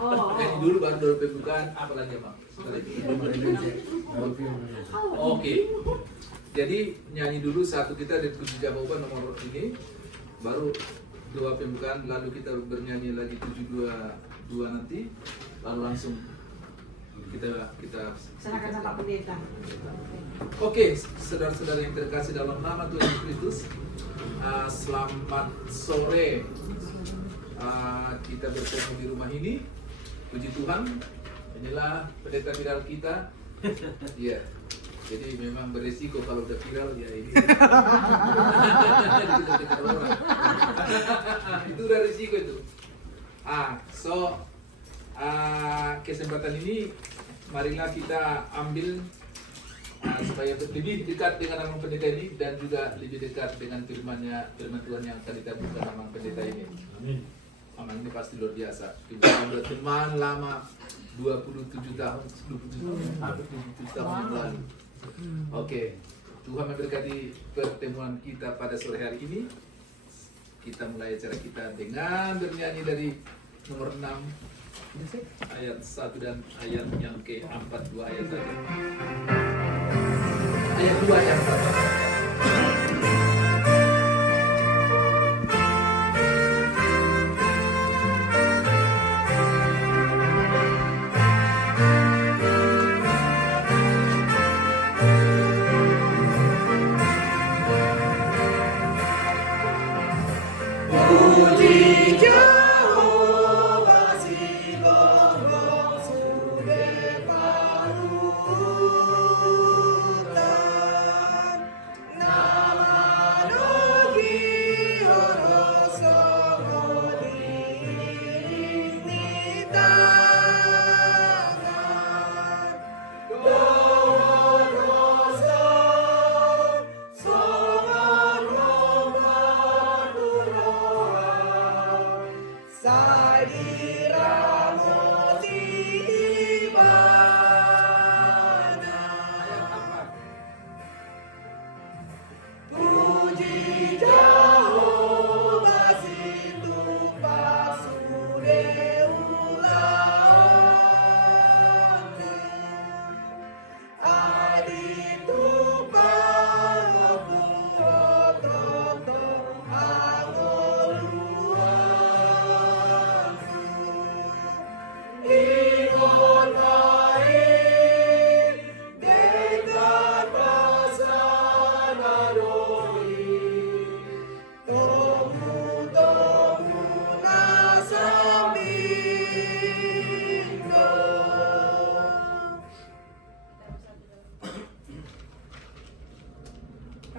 Nyanyi dulu baru doa pembukaan. Apa lagi Bang? Oke. Jadi nyanyi dulu satu kita dari Puji Jehovah nomor ini, baru doa pembukaan, lalu kita bernyanyi lagi 722 nanti, lalu langsung kita serahkan sama pendeta. Oke, saudara-saudara yang terkasih dalam nama Tuhan Yesus Kristus, selamat sore. Kita bertemu di rumah ini. Puji Tuhan, inilah pendeta viral kita. Iya. Jadi memang beresiko kalau udah viral ya ini. Itu udah resiko itu. Kesempatan ini marilah kita ambil supaya lebih dekat dengan nama pendeta ini dan juga lebih dekat dengan firman Tuhan yang akan kita buka nama pendeta ini. Aman, ini pasti luar biasa. Kita sudah teman lama 27 tahun yang lalu. Oke, Tuhan memberkati pertemuan kita pada sore hari ini. Kita mulai acara kita dengan bernyanyi dari nomor 6 ayat 1 dan ayat yang ke-4, 2 ayat saja. Ayat 2 yang 4.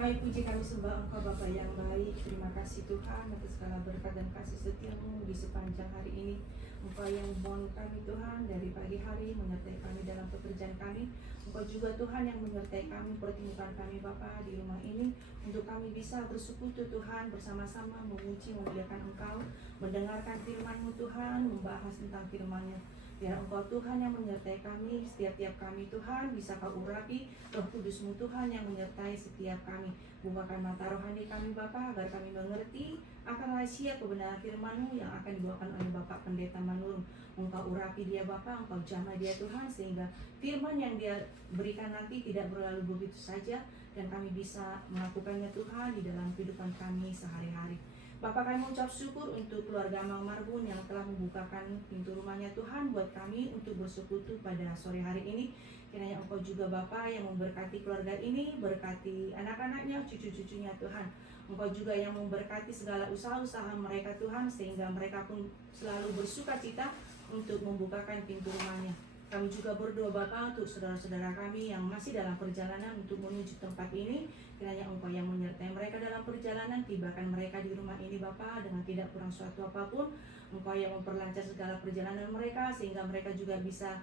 Kami puji, kami sembah Engkau Bapa yang baik. Terima kasih Tuhan atas segala berkat dan kasih setia-Mu di sepanjang hari ini. Engkau yang membangun kami Tuhan dari pagi hari, menyertai kami dalam pekerjaan kami. Engkau juga Tuhan yang menyertai kami, pertemukan kami Bapa di rumah ini, untuk kami bisa bersekutu Tuhan bersama-sama memuji, memuliakan Engkau, mendengarkan firman-Mu Tuhan, membahas tentang firman-Nya. Biar Engkau Tuhan yang menyertai kami, setiap kami Tuhan bisa Kau urapi, Roh Kudus-Mu Tuhan yang menyertai setiap kami. Bukakan mata rohani kami Bapa, agar kami mengerti akan rahasia kebenaran firman-Mu yang akan dibawakan oleh Bapak Pendeta Manurung. Engkau urapi dia Bapa, Engkau jamah dia Tuhan, sehingga firman yang dia berikan nanti tidak berlalu begitu saja, dan kami bisa melakukannya Tuhan di dalam kehidupan kami sehari-hari. Bapak, kami mengucap syukur untuk keluarga Mang Marbun yang telah membukakan pintu rumahnya Tuhan buat kami untuk bersekutu pada sore hari ini. Kiranya Engkau juga Bapak yang memberkati keluarga ini, berkati anak-anaknya, cucu-cucunya Tuhan. Engkau juga yang memberkati segala usaha-usaha mereka Tuhan, sehingga mereka pun selalu bersuka cita untuk membukakan pintu rumahnya. Kami juga berdoa Bapa untuk saudara-saudara kami yang masih dalam perjalanan untuk menuju tempat ini. Kiranya Engkau yang menyertai mereka dalam perjalanan, tibakan mereka di rumah ini Bapa dengan tidak kurang suatu apapun. Engkau yang memperlancar segala perjalanan mereka, sehingga mereka juga bisa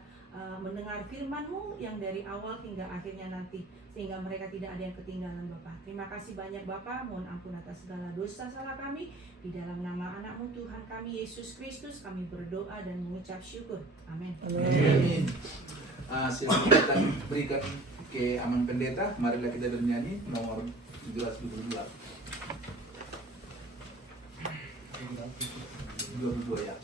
mendengar firman-Mu yang dari awal hingga akhirnya nanti, sehingga mereka tidak ada yang ketinggalan Bapa. Terima kasih banyak Bapa, mohon ampun atas segala dosa salah kami. Di dalam nama anak-Mu Tuhan kami Yesus Kristus kami berdoa dan mengucap syukur. Amin. Amin. Silakan kita berikan ke Aman Pendeta. Marilah kita bernyanyi nomor 1722. 22 ya.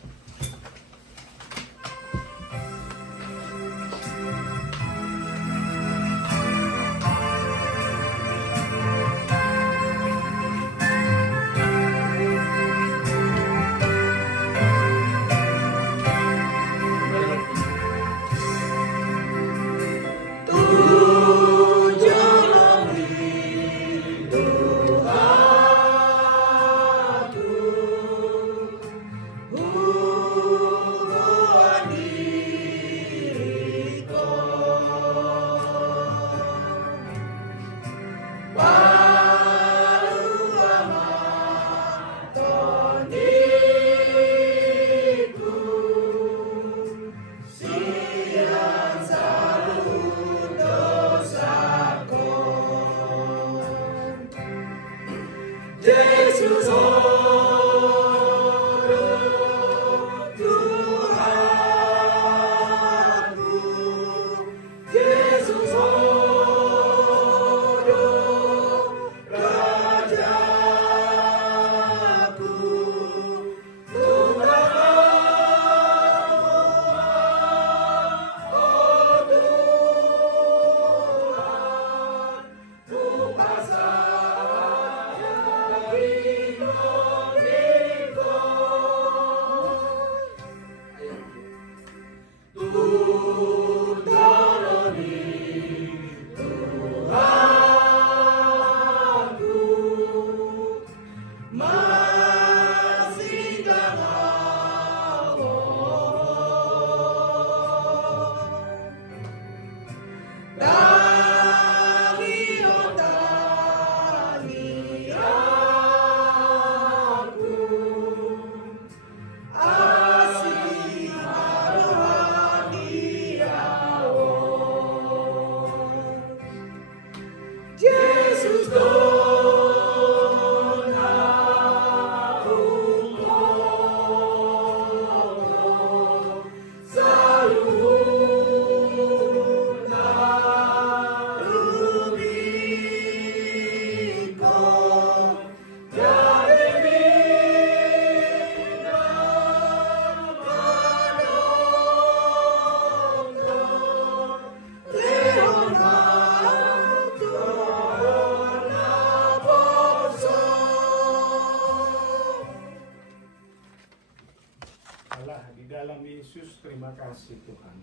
Yesus, terima kasih Tuhan.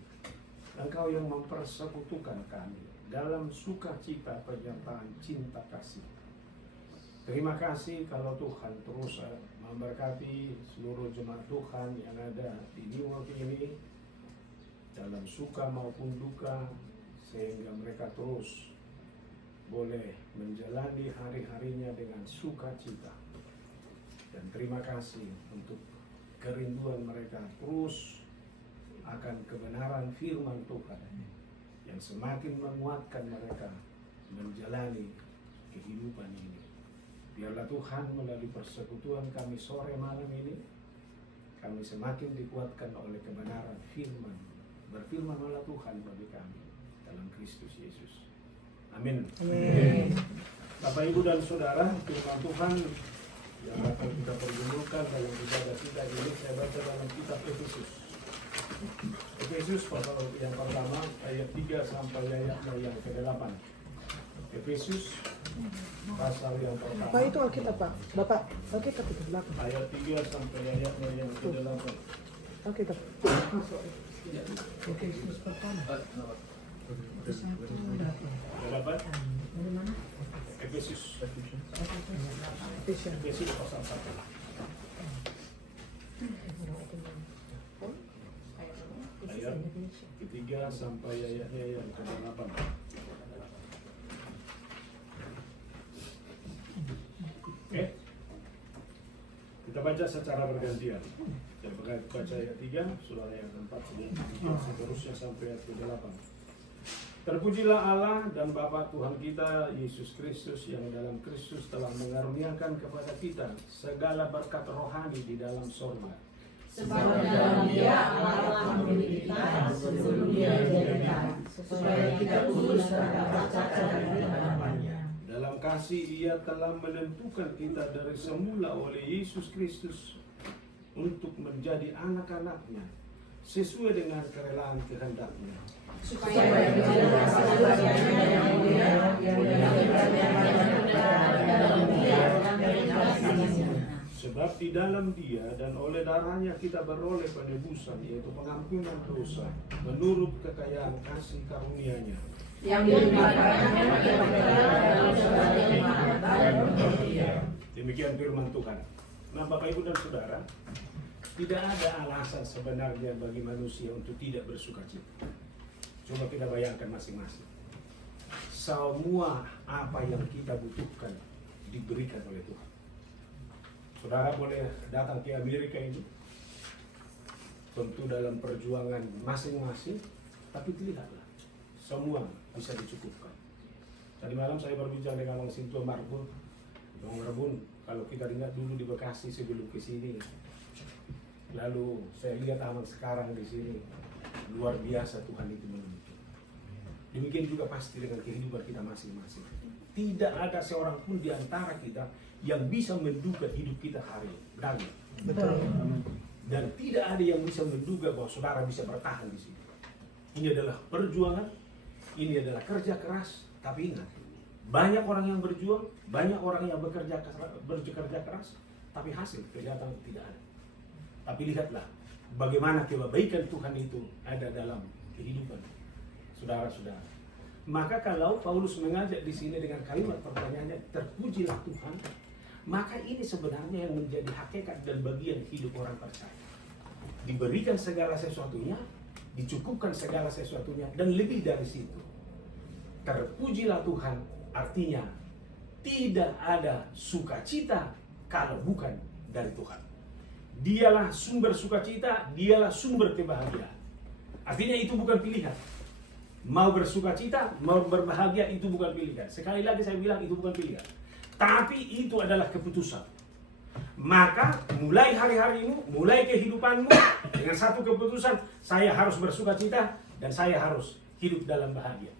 Engkau yang mempersekutukan kami dalam sukacita penyertaan cinta kasih. Terima kasih kalau Tuhan terus memberkati seluruh jemaat Tuhan yang ada di New York ini dalam suka maupun duka, sehingga mereka terus boleh menjalani hari-harinya dengan sukacita. Dan terima kasih untuk kerinduan mereka terus akan kebenaran firman Tuhan yang semakin menguatkan mereka menjalani kehidupan ini. Biarlah Tuhan melalui persekutuan kami sore malam ini, kami semakin dikuatkan oleh kebenaran firman. Berfirmanlah Tuhan bagi kami dalam Kristus Yesus. Amin. Amin. Bapak, Ibu, dan Saudara, firman Tuhan yang akan kita pergumulkan dalam ibadah kita ini, saya baca dalam kitab Efesus. Efesus pasal yang pertama ayat 3 sampai ayatnya yang ke-8. Efesus pasal yang pertama. Pak itu Alkitab Pak. Bapak, Alkitab itu belakang. Ayat 3 sampai ayatnya yang ke-8. Alkitab. Efesus pertama. Ke-8. Dari mana? Efesus. Efesus. Efesus pasal 1. Ayat ketiga sampai ayatnya yang ke-8. Oke, kita baca secara bergantian. Saya baca ayat 3, saudara yang ke-4, seterusnya sampai ayat ke-8. Terpujilah Allah dan Bapa Tuhan kita Yesus Kristus, yang dalam Kristus telah mengaruniakan kepada kita segala berkat rohani di dalam sorga. Sebab dalam Dia Allah telah memberi kita sebelum Dia dijadikan, supaya kita kudus dan dapat cacat di hadapannya. Dalam kasih Ia telah menentukan kita dari semula oleh Yesus Kristus untuk menjadi anak-anak-Nya sesuai dengan kerelaan kehendak-Nya, Supaya kita dapat bagiannya yang mulia, yang dalam Dia dan dari kasih-Nya. sebab di dalam Dia dan oleh darahnya kita beroleh penebusan, yaitu pengampunan dosa menurut kekayaan kasih karunia-Nya Yang dilimpahkannya kepada dalam segala nikmat dan bersedia. Demikian firman Tuhan. Nah, Bapak, Ibu, dan Saudara, tidak ada alasan sebenarnya bagi manusia untuk tidak bersukacita. Coba kita bayangkan masing-masing. Semua apa yang kita butuhkan diberikan oleh Tuhan. Saudara boleh datang ke Amerika ini, tentu dalam perjuangan masing-masing, tapi lihatlah, semua bisa dicukupkan. Tadi malam saya berbicara dengan Bang Sintua Marbun. Bang Marbun, kalau kita ingat dulu di Bekasi sebelum ke sini, lalu saya lihat aman sekarang di sini, luar biasa Tuhan itu menuntut. Demikian juga pasti dengan kehidupan kita masing-masing. Tidak ada seorang pun di antara kita yang bisa menduga hidup kita hari ini. Benar? Betul. Dan tidak ada yang bisa menduga bahwa saudara bisa bertahan di sini. Ini adalah perjuangan, ini adalah kerja keras. Tapi ingat, banyak orang yang berjuang, banyak orang yang bekerja keras, tapi hasil kelihatan tidak ada. Tapi lihatlah bagaimana kebaikan Tuhan itu ada dalam kehidupan saudara-saudara. Maka kalau Paulus mengajak di sini dengan kalimat pertanyaannya, terpujilah Tuhan, maka ini sebenarnya yang menjadi hakikat dan bagian hidup orang percaya. Diberikan segala sesuatunya, dicukupkan segala sesuatunya, dan lebih dari situ. Terpujilah Tuhan artinya tidak ada sukacita kalau bukan dari Tuhan. Dialah sumber sukacita, dialah sumber kebahagiaan. Artinya itu bukan pilihan. Mau bersukacita, mau berbahagia itu bukan pilihan. Sekali lagi saya bilang itu bukan pilihan. Tapi itu adalah keputusan. Maka mulai hari-harimu, mulai kehidupanmu dengan satu keputusan, saya harus bersukacita dan saya harus hidup dalam bahagia.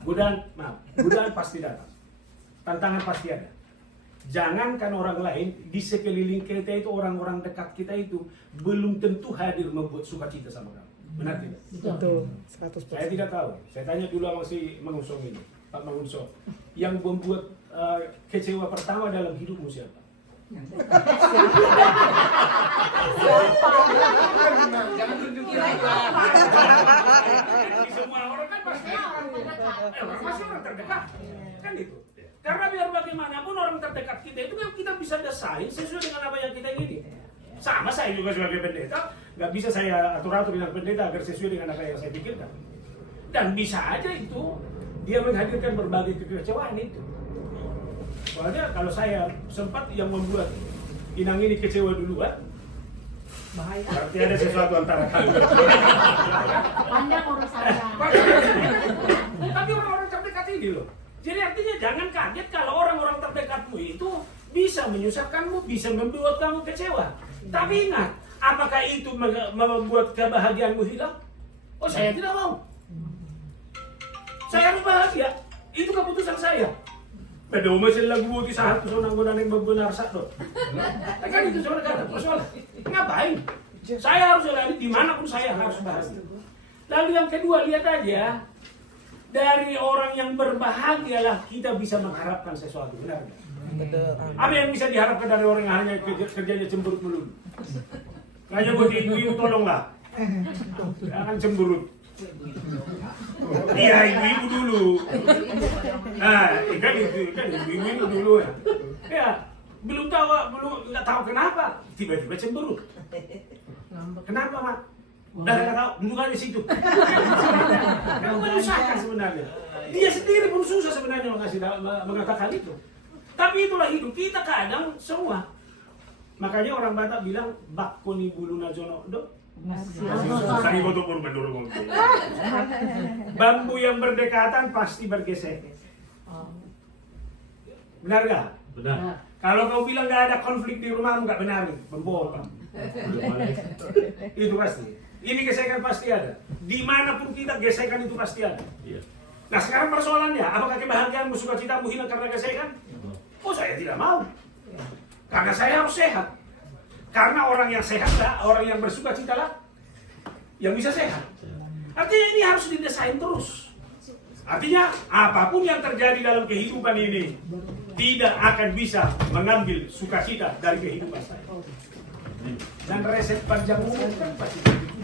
Godaan pasti datang. Tantangan pasti ada. Jangankan orang lain, di sekeliling kita itu, orang-orang dekat kita itu belum tentu hadir membuat sukacita sama kamu. Benar tidak? Betul. 100%. Saya tidak tahu. Saya tanya dulu sama si Mangusong ini, Pak Mangusong. Yang membuat kecewa pertama dalam hidupmu siapa? Jangan tunjukin Kirain kita. Di semua orang kan pasti pasti orang terdekat. Kan itu. Karena biar bagaimanapun orang terdekat kita itu kan kita bisa desain sesuai dengan apa yang kita ingini. Sama saya juga sebagai pendeta, nggak bisa saya atur-atur dengan pendeta agar sesuai dengan apa yang saya pikirkan. Dan bisa aja itu dia menghadirkan berbagai kekecewaan itu. Soalnya kalau saya sempat yang membuat Inang ini kecewa duluan, Bahaya. berarti ada sesuatu antara kami. Pandang orang saya. Tapi orang-orang terdekat ini loh. Jadi artinya jangan kaget kalau orang-orang terdekatmu itu bisa menyusahkanmu, bisa membuat kamu kecewa. Tapi ingat, apakah itu membuat kebahagiaanmu hilang? Oh, saya tidak mau. Saya harus bahagia. Itu keputusan saya. Pada masih lagu di saat personang yang benar satu. Kan itu saudara kata, soal ngapain? Saya harus selalu dimanapun saya harus bahagia. Lalu yang kedua, lihat aja. Dari orang yang berbahagialah kita bisa mengharapkan sesuatu, benar nggak? Betul. Apa yang bisa diharapkan dari orang yang hanya kerjanya cemberut melulu? Hanya buat ibu-ibu tolonglah, jangan cemberut. Iya, ibu-ibu dulu. Nah, kan ibu-ibu dulu ya. Ya, belum nggak tahu kenapa tiba-tiba cemberut. Kenapa, Mak? Udah nggak tahu, duduk aja di situ. Kamu menyusahkan sebenarnya. Dia sendiri pun susah sebenarnya mengatakan itu. Tapi itulah hidup kita kadang semua. Makanya orang Batak bilang bakoni buluna jono do. Sari boto pun mendorong. Bambu yang berdekatan pasti bergesek. Benar nggak? Benar. Kalau kau bilang nggak ada konflik di rumahmu nggak benar, membohong. Itu pasti. Ini gesekan pasti ada. Dimanapun kita gesekan itu pasti ada. Iya. Nah sekarang persoalannya, apakah kebahagiaanmu, sukacitamu hilang karena gesekan? Oh saya tidak mau. Karena saya harus sehat. Karena orang yang sehat lah, orang yang bersukacita lah, yang bisa sehat. Artinya ini harus didesain terus. Artinya apapun yang terjadi dalam kehidupan ini tidak akan bisa mengambil sukacita dari kehidupan saya. Dan resep panjang umur kan pasti begitu.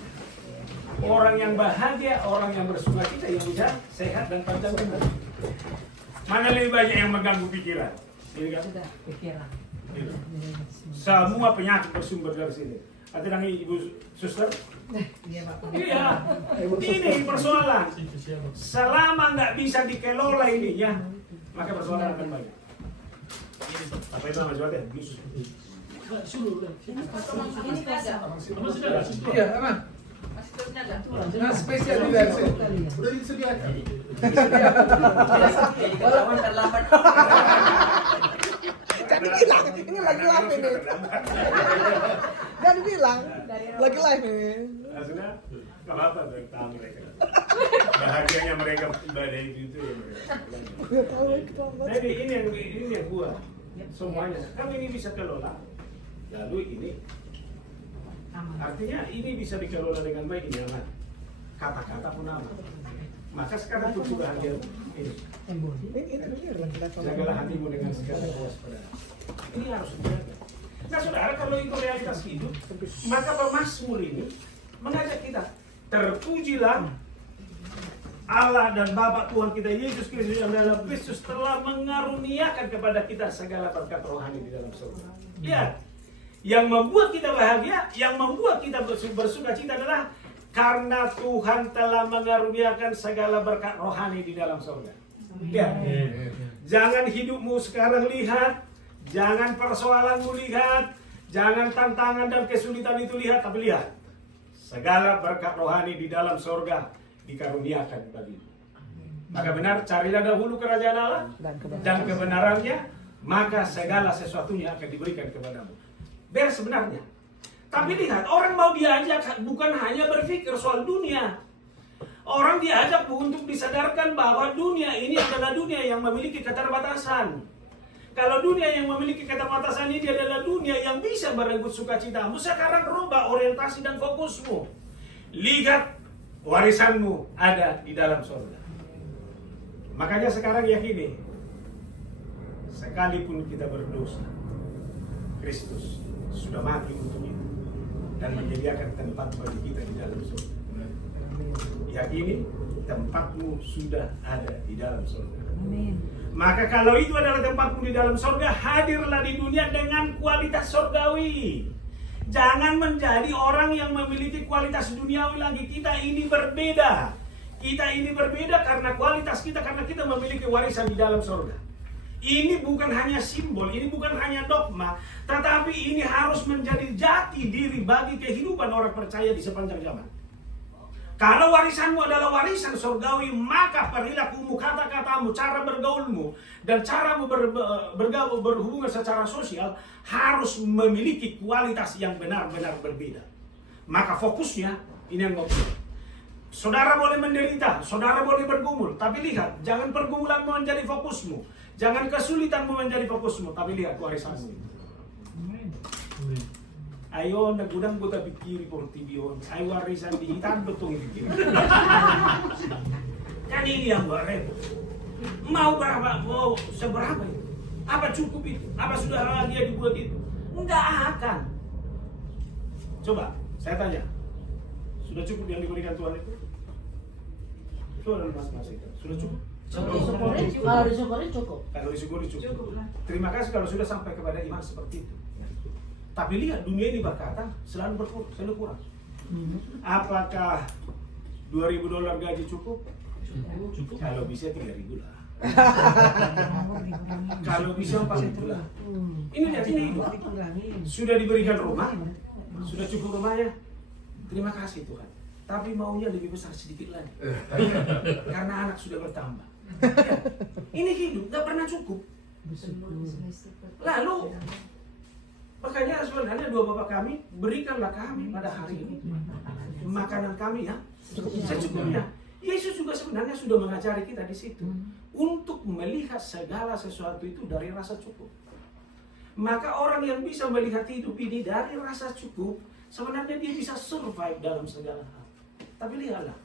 Orang yang bahagia, orang yang bersukacita yang bisa sehat dan panjang umur. Mana lebih banyak yang mengganggu pikiran? Ini kan? Pikiran. Semua penyakit bersumber dari sini. Ada yang ibu suster? Iya. Ini persoalan. Selama nggak bisa dikelola ininya, maka persoalan akan banyak. Apa itu namanya coba deh? Ini ada. Iya, aman. Nah, spesial di dari sini. Udah disediakan. Walaupun terlambat. Jadi bilang, ini lagi live ini. Jadi bilang, lagi live ini. Nah, sudah, nggak apa-apa, tahu mereka. Bahagianya mereka ibadah itu ya mereka. Gue tahu itu lambat. Jadi ini yang gua semuanya. Kan ini bisa kelola. Lalu ini artinya ini bisa dikelola dengan baik ini aman. Kata-kata pun aman. Maka sekarang pun sudah hadir ini. Ini benar lagi live. Jagalah hatimu dengan segala kewaspadaan. Ini harus dijaga. Nah saudara, kalau itu realitas hidup, maka pemazmur ini mengajak kita terpujilah Allah dan Bapa Tuhan kita Yesus Kristus yang dalam Kristus telah mengaruniakan kepada kita segala berkat rohani di dalam surga. Ya, yang membuat kita bahagia, yang membuat kita bersukacita adalah karena Tuhan telah mengaruniakan segala berkat rohani di dalam surga. Ya, jangan hidupmu sekarang lihat, jangan persoalanmu lihat, jangan tantangan dan kesulitan itu lihat, tapi lihat segala berkat rohani di dalam surga dikaruniakan bagimu. Maka benar, carilah dahulu kerajaan Allah dan kebenarannya, maka segala sesuatunya akan diberikan kepadamu. Beres sebenarnya. Tapi lihat, orang mau diajak bukan hanya berpikir soal dunia. Orang diajak untuk disadarkan bahwa dunia ini adalah dunia yang memiliki keterbatasan. Kalau dunia yang memiliki keterbatasan ini adalah dunia yang bisa merenggut sukacitamu, sekarang rubah orientasi dan fokusmu. Lihat warisanmu ada di dalam surga. Makanya sekarang yakini, sekalipun kita berdosa, Kristus sudah mati untuk kita dan menyediakan tempat bagi kita di dalam surga. Yakini tempatmu sudah ada di dalam surga. Maka kalau itu adalah tempatmu di dalam surga, hadirlah di dunia dengan kualitas surgawi. Jangan menjadi orang yang memiliki kualitas duniawi lagi. Kita ini berbeda. Kita ini berbeda karena kualitas kita, karena kita memiliki warisan di dalam surga. Ini bukan hanya simbol, ini bukan hanya dogma, tetapi ini harus menjadi jati diri bagi kehidupan orang percaya di sepanjang zaman. Kalau warisanmu adalah warisan surgawi, maka perilakumu, kata-katamu, cara bergaulmu, dan caramu bergaul, berhubungan secara sosial harus memiliki kualitas yang benar-benar berbeda. Maka fokusnya ini yang mau. Saudara boleh menderita, saudara boleh bergumul, tapi lihat, jangan pergumulanmu menjadi fokusmu, jangan kesulitanmu menjadi fokusmu, tapi lihat warisanmu. Ayo na gudang buta pikiri por tibion. Ay warisan di hitan betong pikiri. Kan ini yang repot. Mau berapa? Mau seberapa itu? Apa cukup itu? Apa sudah dia dibuat itu? Enggak akan. Coba, saya tanya. Sudah cukup yang diberikan Tuhan itu? Sudah mas-mas itu. Sudah cukup? Kalau disyukuri cukup. Kalau disyukuri cukup. Terima kasih kalau sudah sampai kepada iman seperti itu. Tapi lihat, dunia ini berkata selalu berkurang, selalu kurang. Apakah $2.000 gaji cukup? Cukup. Kalau bisa 3.000 lah. Kalau bisa 4.000 lah. Ini lihat, ini hidup. Sudah diberikan rumah, sudah cukup rumahnya. Terima kasih Tuhan. Tapi maunya lebih besar sedikit lagi. Karena anak sudah bertambah. Ini hidup, gak pernah cukup. Lalu makanya sebenarnya dua bapak kami, berikanlah kami pada hari ini makanan kami ya secukupnya. Yesus juga sebenarnya sudah mengajari kita di situ untuk melihat segala sesuatu itu dari rasa cukup. Maka orang yang bisa melihat hidup ini dari rasa cukup, sebenarnya dia bisa survive dalam segala hal. Tapi lihatlah,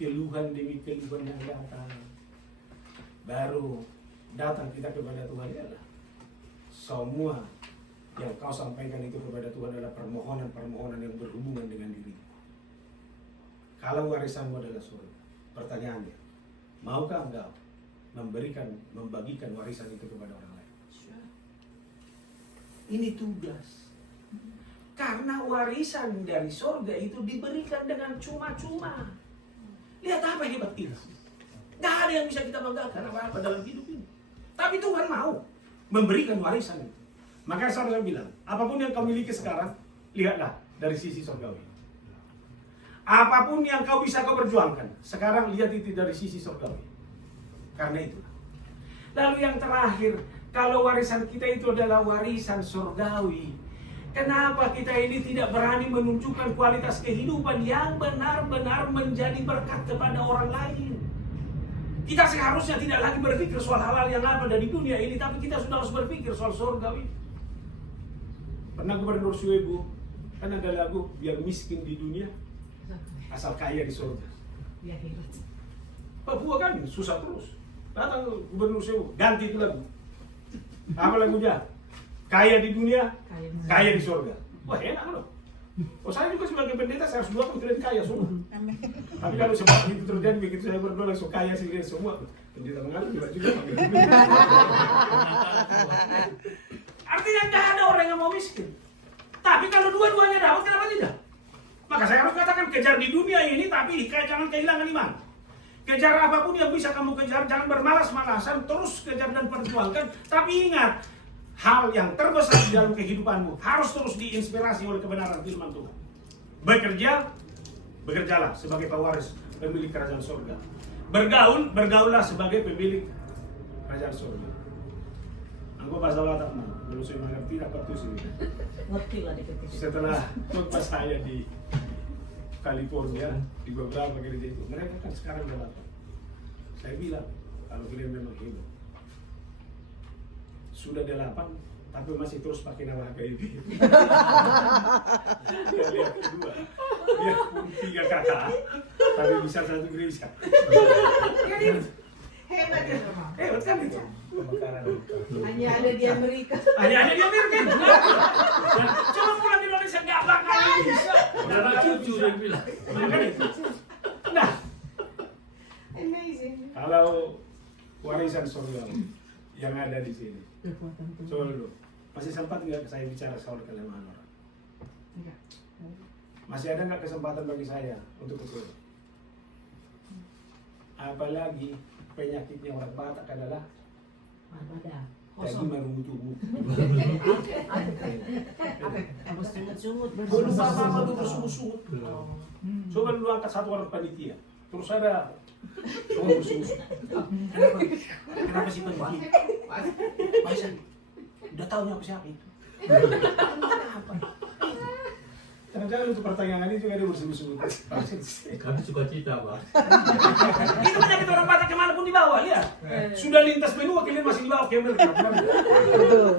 keluhan demi keluhan yang datang, baru datang kita kepada Tuhan adalah semua yang kau sampaikan itu kepada Tuhan adalah permohonan-permohonan yang berhubungan dengan diri. Kalau warisanmu adalah surga, pertanyaannya, maukah engkau membagikan warisan itu kepada orang lain? Ini tugas. Karena warisan dari surga itu diberikan dengan cuma-cuma. Lihat apa hebat kita. Gak ada yang bisa kita banggakan apa-apa dalam hidup ini. Tapi Tuhan mau memberikan warisan itu. Maka saya bilang, apapun yang kau miliki sekarang, lihatlah dari sisi surgawi. Apapun yang kau bisa kau perjuangkan, sekarang lihat itu dari sisi surgawi. Karena itu. Lalu yang terakhir, kalau warisan kita itu adalah warisan surgawi, kenapa kita ini tidak berani menunjukkan kualitas kehidupan yang benar-benar menjadi berkat kepada orang lain? Kita seharusnya tidak lagi berpikir soal hal-hal yang ada di dunia ini, tapi kita sudah harus berpikir soal surgawi. Pernah gubernur Suebu, kan ada lagu, biar miskin di dunia, asal kaya di surga. Papua kan susah terus. Datang gubernur Suebu, ganti itu lagu. Apa lagunya? Kaya di dunia, kaya di surga. Wah enak loh. Oh saya juga sebagai pendeta, saya harus doakan kalian kaya semua. Tapi kalau sebab itu terjadi, begitu saya berdoa langsung kaya sih semua. Pendeta mengalir juga panggil. Artinya tidak ada orang yang mau miskin. Tapi kalau dua-duanya dapat, kenapa tidak? Maka saya harus katakan, kejar di dunia ini, tapi jangan kehilangan iman. Kejar apapun yang bisa kamu kejar, jangan bermalas-malasan, terus kejar dan perjuangkan. Tapi ingat, hal yang terbesar di dalam kehidupanmu harus terus diinspirasi oleh kebenaran firman Tuhan. Bekerjalah sebagai pewaris pemilik kerajaan surga. Bergaullah sebagai pemilik kerajaan surga. Aku pasal Batak mah, belum saya mengerti apa tuh sih. Ngerti lah dikit. Setelah khotbah saya di California, di beberapa gereja itu, mereka kan sekarang udah datang. Saya bilang, kalau kalian memang hidup, sudah 8, tapi masih terus pakai nama HKIP. Yang kedua, dia pun 3 kakak, tapi bisa 1 gereja. Hebat ya Mama. Hebat kan itu? Kebakaran hutan. Hanya ada di Amerika. Hanya ada di Amerika. Coba pulang di Indonesia nggak bakal bisa. Udah cucu yang bilang. Kan itu. Nah, Amazing. kalau warisan surga yang ada di sini, coba dulu. Masih sempat nggak saya bicara soal kelemahan orang? Enggak. Masih ada nggak kesempatan bagi saya untuk ketemu? Apalagi penyakitnya orang Batak adalah daging merungut tubuh. Belum apa-apa tuh bersungut-sungut. Coba dulu angkat satu orang panitia, terus ada semua bersungut-sungut. Kenapa sih panitia? Masa udah tahu apa siapa itu? Kenapa? Kadang-kadang untuk pertanyaan ini juga dia bersungut-sungut. Kami suka cita, Pak. Itu penyakit orang Batak kemanapun dibawa, lihat. Sudah lintas benua, kalian masih dibawa ke Amerika.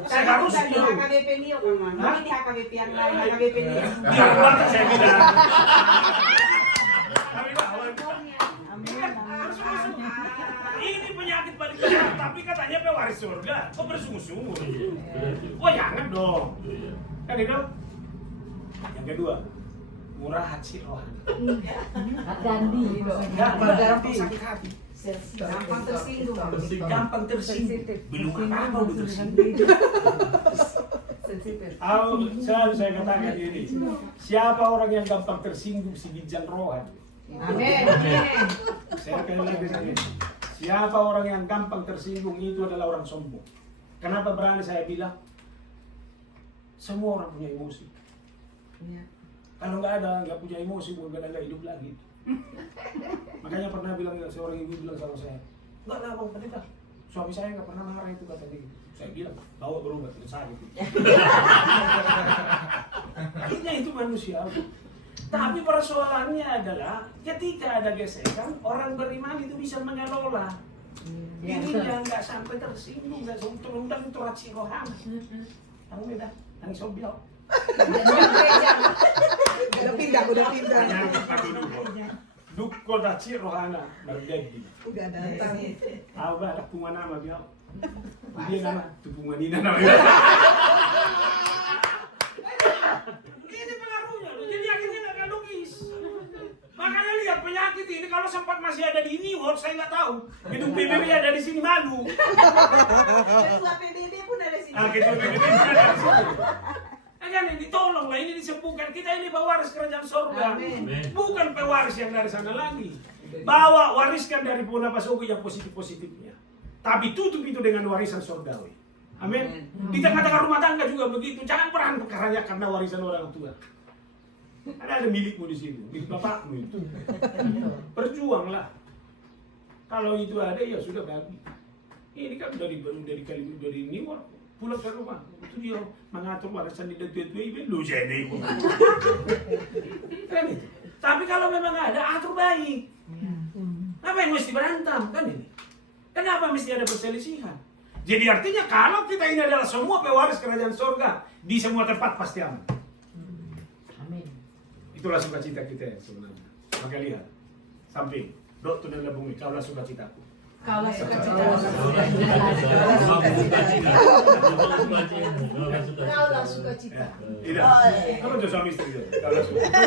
Saya harus di HKBP Nio kan Mama. Hah? Ini di HKBP yang lain, HKBP Nio. biar Batak saya bilang. Kami bawa. Ini penyakit paling berat, tapi katanya pewaris surga. Kok bersungut-sungut? Oh jangan dong. Kan itu. Yang kedua, murah hati rohani. Gandhi. Gampang sakit hati. Gampang tersinggung. Gampang tersinggung. Belum apa-apa udah tersinggung. Selalu saya katakan ini, siapa orang yang gampang tersinggung si bijak rohani? Amin. Saya akan lagi ini. Siapa orang yang gampang tersinggung itu adalah orang sombong. Kenapa berani saya bilang? Semua orang punya emosi. Kalau nggak punya emosi, bukan nggak hidup lagi. Makanya pernah bilang seorang ibu bilang sama saya, nggak lah bang pendeta, suami saya nggak pernah marah itu kata dia. Saya bilang bawa berobat tidak sakit. Akhirnya itu manusia. Tapi persoalannya adalah ketika ada gesekan, orang beriman itu bisa mengelola. Ini yang nggak sampai tersinggung, nggak undang itu raci rohani. Tahu beda, yang sobiok. Udah pindah. Dukko raci rohana berjadi. Udah datang. Apa ada bunga nama dia? Dia nama bunga Nina namanya. Ini pengaruhnya, jadi akhirnya nggak akan logis. Makanya lihat penyakit ini kalau sempat masih ada di New York, saya nggak tahu. Gedung PBB ada di sini malu. Ketua PBB pun ada sini. Gedung PBB ada di sini. Kan ini tolonglah ini disembuhkan. Kita ini pewaris kerajaan surga. Amin. Bukan pewaris yang dari sana lagi. Bawa wariskan dari Puna Pasogo yang positif-positifnya. Tapi tutup itu dengan warisan surgawi. Amin. Di tengah-tengah rumah tangga juga begitu. Jangan pernah berkarya karena warisan orang tua. Ada milikmu di sini, milik bapakmu itu. Berjuanglah. Kalau itu ada ya sudah bagi. Ini kan dari New York. Pulang ke rumah, itu dia mengatur warisan di tua-tua ini, lu jadi ikut. Kan itu. Tapi kalau memang ada, atur baik. Apa yang mesti berantem, kan ini? Kenapa mesti ada perselisihan? Jadi artinya kalau kita ini adalah semua pewaris kerajaan surga, di semua tempat pasti aman. Amin. Itulah sukacita kita sebenarnya. Maka lihat, samping, dok tu dalam bumi, kaulah sukacitaku. Kalau sukacita. Kaulah sukacita. Tidak. Kamu tuh suami istri dia. Kaulah sukacita.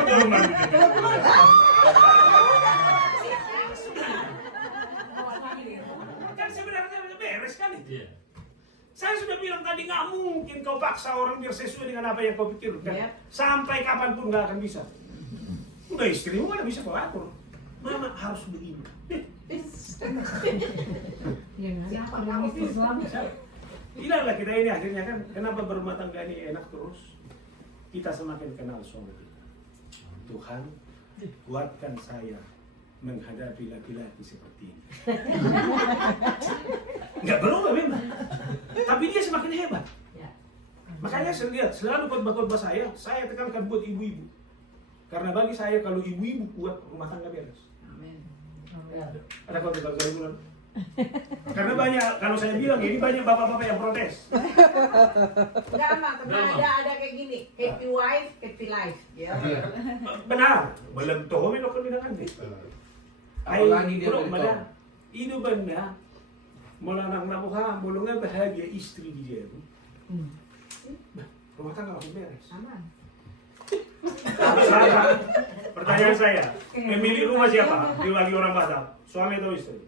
Kan sebenarnya beres kan itu. Saya sudah bilang tadi nggak mungkin kau paksa orang biar sesuai dengan apa yang kau pikirkan. Sampai kapanpun nggak akan bisa. Udah istrimu nggak bisa kau atur. Mama harus begini. Tidaklah kita ini akhirnya kan, kenapa berumah tangga ini enak terus? Kita semakin kenal suami kita. Tuhan, kuatkan saya menghadapi laki-laki seperti ini. Nggak berubah memang, tapi dia semakin hebat. Makanya saya lihat selalu khotbah-khotbah saya tekankan buat ibu-ibu. Karena bagi saya kalau ibu-ibu kuat, rumah tangga beres. Ada khotbah dari bulan. Karena banyak, kalau saya bilang ini banyak bapak-bapak yang protes. Enggak mah, karena ada kayak gini, happy wife, happy life. Ya. Benar, belum tahu minum keminangan deh. Apalagi dia belum belum ada. Itu benda Melanang namuha, mulungnya bahagia istri dia itu. Rumah tangga langsung beres. Aman. Salah. Pertanyaan saya, pemilik rumah siapa? Bagi orang Batak, suami atau istri?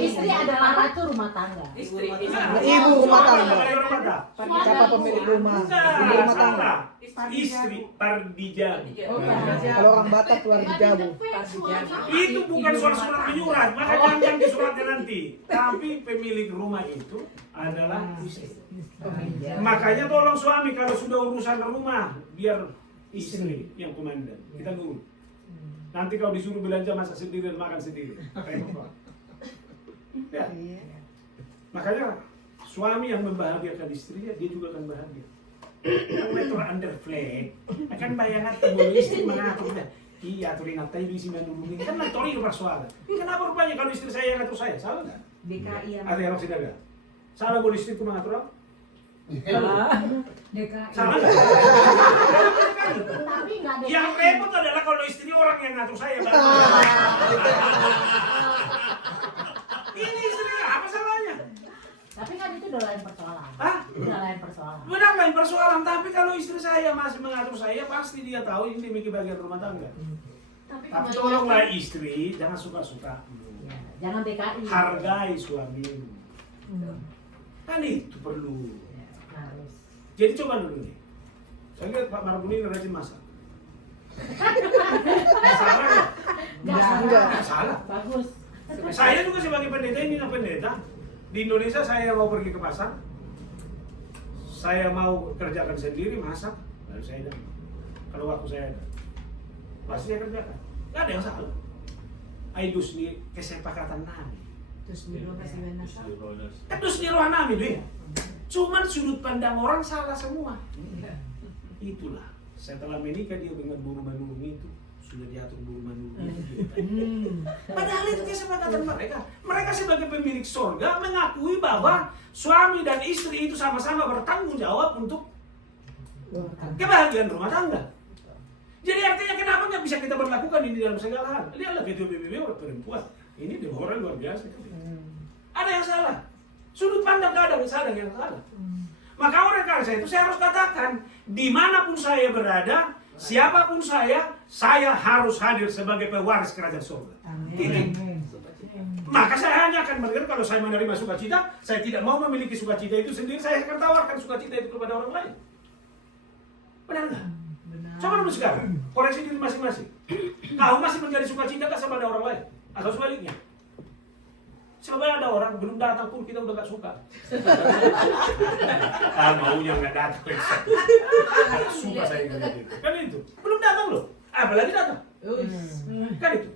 Istri adalah ratu rumah tangga. Ibu rumah tangga. Bagi orang Batak. Siapa pemilik rumah? Ibu Enggak, rumah tangga. salah. Istri Pardijab. Kalau orang Batak keluar di Jabu. Itu bukan surat menyurat, maka jangan disuratkan nanti. Tapi pemilik rumah itu adalah istri. Makanya tolong suami kalau sudah urusan rumah, biar istri yang komandan. Kita nurut. Nanti kau disuruh belanja masak sendiri dan makan sendiri. Ya. Makanya suami yang membahagiakan istrinya, dia juga akan bahagia. Ang metro under flag, akan bayangan tubuh istri mengatur dah. Iya, aturin natai di sini dulu. Kan mentori persoalan. Kenapa rupanya kalau istri saya yang ngatur saya? Salah nggak? DKI yang Ada yang masih gagal. Salah boleh istriku mengatur apa? DKI. Salah nggak? Tapi nggak ada. Yang repot adalah kalau istri orang yang ngatur saya. Ini istri apa salahnya? Tapi kan itu udah lain persoalan. Hah? Udah lain persoalan. Benar lain persoalan, tapi kalau istri saya masih mengatur saya, pasti dia tahu ini demi bagian rumah tangga. Tapi tolonglah istri, jangan suka-suka. Ya, jangan DKI. Hargai suamimu. Kan itu perlu. Ya, harus. Jadi coba dulu nih. Saya lihat Pak Marbuni rajin masak. Salah nggak? Nggak salah. Nggak salah. Bagus. Saya juga sebagai pendeta, ini nggak pendeta. Di Indonesia saya mau pergi ke pasar, saya mau kerjakan sendiri, masak, lalu saya datang. Kalau waktu saya ada, pasti saya kerjakan. Nggak ada yang salah. Aidus ni kesepakatan nami. Terus dulu kasih benasa. Terus ni roh nami deh. Cuman sudut pandang orang salah semua. Itulah. Setelah menikah dia dengan buru manurung itu sudah diatur buru manurung itu. Padahal itu kesepakatan mereka. Mereka sebagai pemilik sorga mengakui bahwa suami dan istri itu sama-sama bertanggung jawab untuk kebahagiaan rumah tangga. Jadi artinya kenapa nggak bisa kita berlakukan ini dalam segala hal? Lihatlah ketua PBB orang perempuan. Ini dia orang luar biasa. Ada yang salah. Sudut pandang nggak ada yang salah. Maka oleh karena itu saya harus katakan, dimanapun saya berada, siapapun saya harus hadir sebagai pewaris kerajaan surga. Titik. Maka saya hanya akan melihat kalau saya menerima sukacita, saya tidak mau memiliki sukacita itu sendiri, saya akan tawarkan sukacita itu kepada orang lain. Benar nggak? Coba dulu sekarang, koreksi diri masing-masing. Kau masih menjadi sukacita nggak sama orang lain? Atau sebaliknya? Coba ada orang belum datang pun kita udah gak suka. Maunya nggak datang. Suka saya gitu. Kan itu. Belum datang loh. Apalagi datang. Kan itu.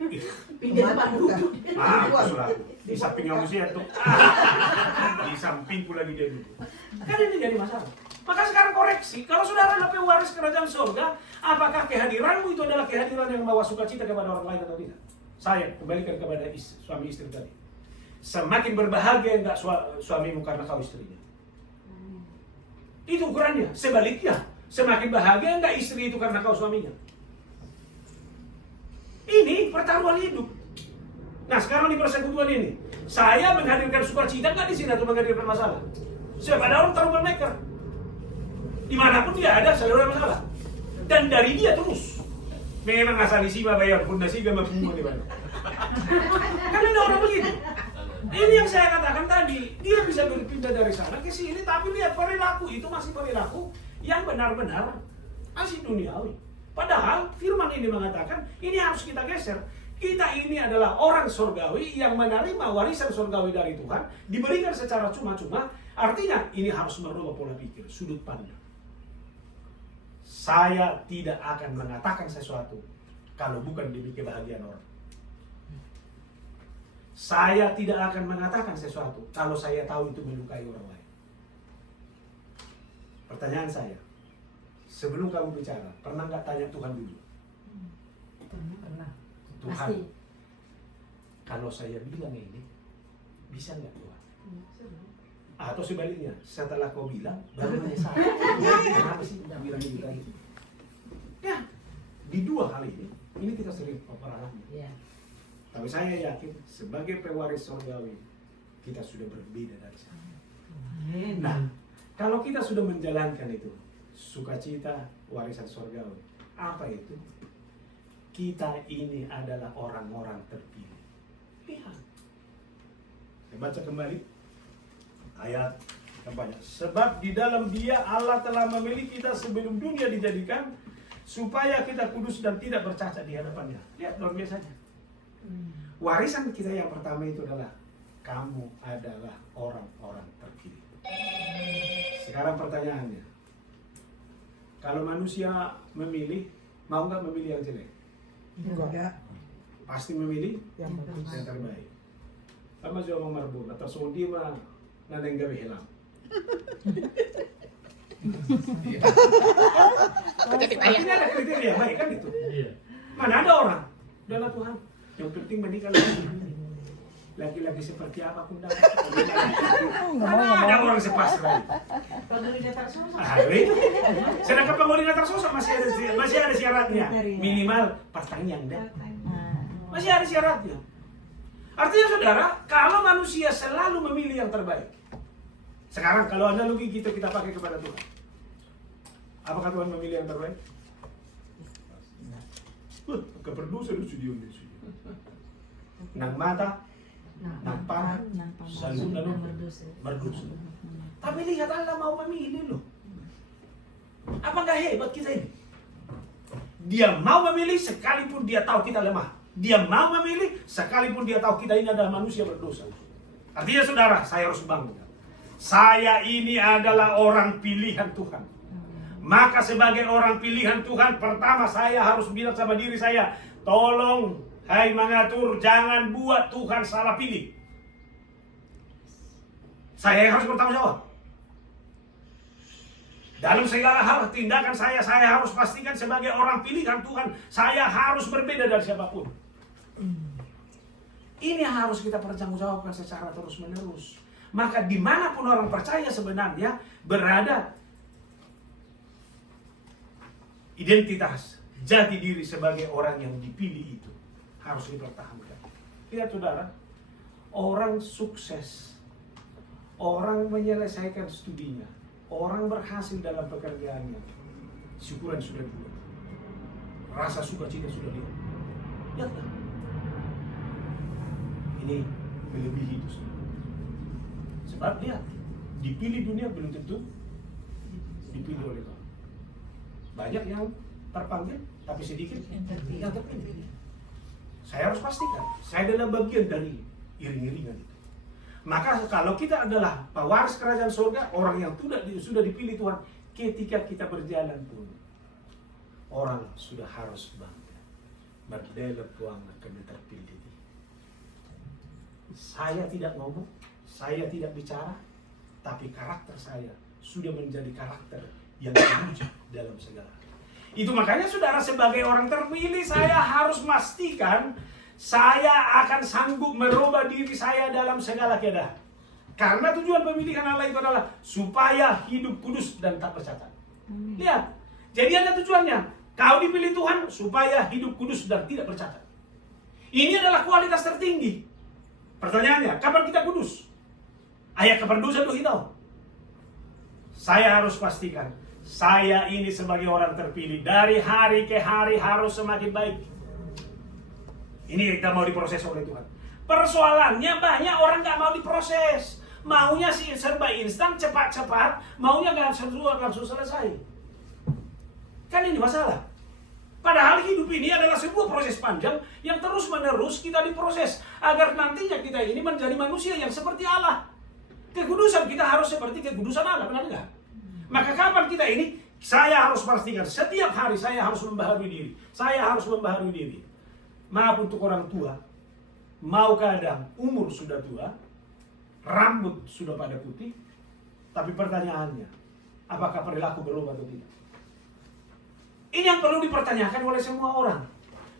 Pindah tempat. Sudah. Di samping kamu sih tuh. Di sampingku lagi dia dulu. Kan ini jadi masalah. Maka sekarang koreksi. Kalau saudara adalah pewaris kerajaan surga, apakah kehadiranmu itu adalah kehadiran yang membawa sukacita kepada orang lain atau tidak? Saya kembalikan kepada suami istri tadi. Semakin berbahagia enggak suamimu karena kau istrinya. Itu ukurannya. Sebaliknya, semakin bahagia enggak istri itu karena kau suaminya. Ini pertaruhan hidup. Nah sekarang di persekutuan ini, saya menghadirkan sukacita enggak di sini atau menghadirkan masalah? Siapa ada orang troublemaker. Dimanapun dia ada selalu ada masalah. Dan dari dia terus. Memang asal isi bayar pun nasi gak mampu di mana. Kan ada orang begitu. Ini yang saya katakan tadi, dia bisa berpindah dari sana ke sini, tapi lihat perilaku itu masih perilaku yang benar-benar asli duniawi. Padahal firman ini mengatakan, ini harus kita geser. Kita ini adalah orang surgawi yang menerima warisan surgawi dari Tuhan, diberikan secara cuma-cuma, artinya ini harus merubah pola pikir, sudut pandang. Saya tidak akan mengatakan sesuatu kalau bukan demi kebahagiaan orang. Saya tidak akan mengatakan sesuatu kalau saya tahu itu melukai orang lain. Pertanyaan saya, sebelum kamu bicara, pernah nggak tanya Tuhan dulu? Pernah. Tuhan, Pasti. kalau saya bilang ini, bisa nggak Tuhan? Atau sebaliknya, setelah kau bilang, baru menyesal. Kenapa sih bilang gitu tadi? Ya, di dua hal ini kita sering peperangan. Ya. Tapi saya yakin sebagai pewaris surgawi kita sudah berbeda dari sana. Nah, kalau kita sudah menjalankan itu sukacita warisan surgawi, apa itu? Kita ini adalah orang-orang terpilih. Lihat. Saya baca kembali ayat yang banyak. Sebab di dalam Dia Allah telah memilih kita sebelum dunia dijadikan, supaya kita kudus dan tidak bercacat di hadapannya. Lihat luar biasanya. Warisan kita yang pertama itu adalah kamu adalah orang-orang terpilih. Sekarang pertanyaannya, kalau manusia memilih, mau nggak memilih yang jelek? Enggak. Pasti memilih Yang bagus. yang terbaik. Sama juga orang marbun atau sodi mah naneng gawe hilang. Artinya ada kriteria baik kan itu. Iya. Mana ada orang, udahlah Tuhan, yang penting menikah laki-laki seperti apapun dapat. Mana ada orang sepasrah itu. Itu. Sedangkan penghuni tersusah masih ada syaratnya. Minimal pertanyaan dah. Masih ada syaratnya. Artinya saudara, kalau manusia selalu memilih yang terbaik. Sekarang kalau analogi kita pakai kepada Tuhan. Apakah Tuhan memilih yang terbaik? Keperdusa di studio ini. Nang mata, nang panah, selalu berdosa. Tapi lihat Allah mau memilih loh. Apa nggak hebat kita ini? Dia mau memilih sekalipun dia tahu kita lemah. Dia mau memilih sekalipun dia tahu kita ini adalah manusia berdosa. Artinya saudara, saya harus bangga. Saya ini adalah orang pilihan Tuhan. Maka sebagai orang pilihan Tuhan, pertama saya harus bilang sama diri saya, tolong, hai mengatur, jangan buat Tuhan salah pilih. Saya yang harus bertanggung jawab. Dalam segala hal tindakan saya harus pastikan sebagai orang pilihan Tuhan, saya harus berbeda dari siapapun. Ini harus kita pertanggungjawabkan secara terus-menerus. Maka dimanapun orang percaya sebenarnya berada, identitas, jati diri sebagai orang yang dipilih itu harus dipertahankan. Lihat saudara, orang sukses, orang menyelesaikan studinya, orang berhasil dalam pekerjaannya, syukuran sudah buat, rasa sukacita sudah lihat. Lihatlah, ini melebihi itu semua. Sebab lihat, dipilih dunia belum tentu dipilih oleh Tuhan. Banyak yang terpanggil, tapi sedikit yang terpilih. Saya harus pastikan, saya adalah bagian dari iring-iringan itu. Maka kalau kita adalah pewaris kerajaan surga, orang yang sudah dipilih Tuhan, ketika kita berjalan pun, orang sudah harus bangga. Berdela puang akan terpilih. Saya tidak ngomong, saya tidak bicara, tapi karakter saya sudah menjadi karakter yang terwujud dalam segala hal. Itu makanya saudara sebagai orang terpilih, saya harus memastikan saya akan sanggup merubah diri saya dalam segala keadaan. Karena tujuan pemilihan Allah itu adalah supaya hidup kudus dan tak bercacat. Lihat, jadi ada tujuannya. Kau dipilih Tuhan supaya hidup kudus dan tidak bercacat. Ini adalah kualitas tertinggi. Pertanyaannya, kapan kita kudus? Ayat keperdusan itu tahu. Saya harus pastikan, saya ini sebagai orang terpilih dari hari ke hari harus semakin baik. Ini kita mau diproses oleh Tuhan. Persoalannya banyak orang nggak mau diproses, maunya sih serba instan, cepat-cepat, maunya langsung selesai. Kan ini masalah. Padahal hidup ini adalah sebuah proses panjang yang terus-menerus kita diproses agar nantinya kita ini menjadi manusia yang seperti Allah. Kekudusan kita harus seperti kekudusan Allah, benar nggak? Maka kapan kita ini? Saya harus pastikan setiap hari saya harus membaharui diri. Saya harus membaharui diri. Maaf untuk orang tua, mau kadang umur sudah tua, rambut sudah pada putih, tapi pertanyaannya, apakah perilaku berubah atau tidak? Ini yang perlu dipertanyakan oleh semua orang.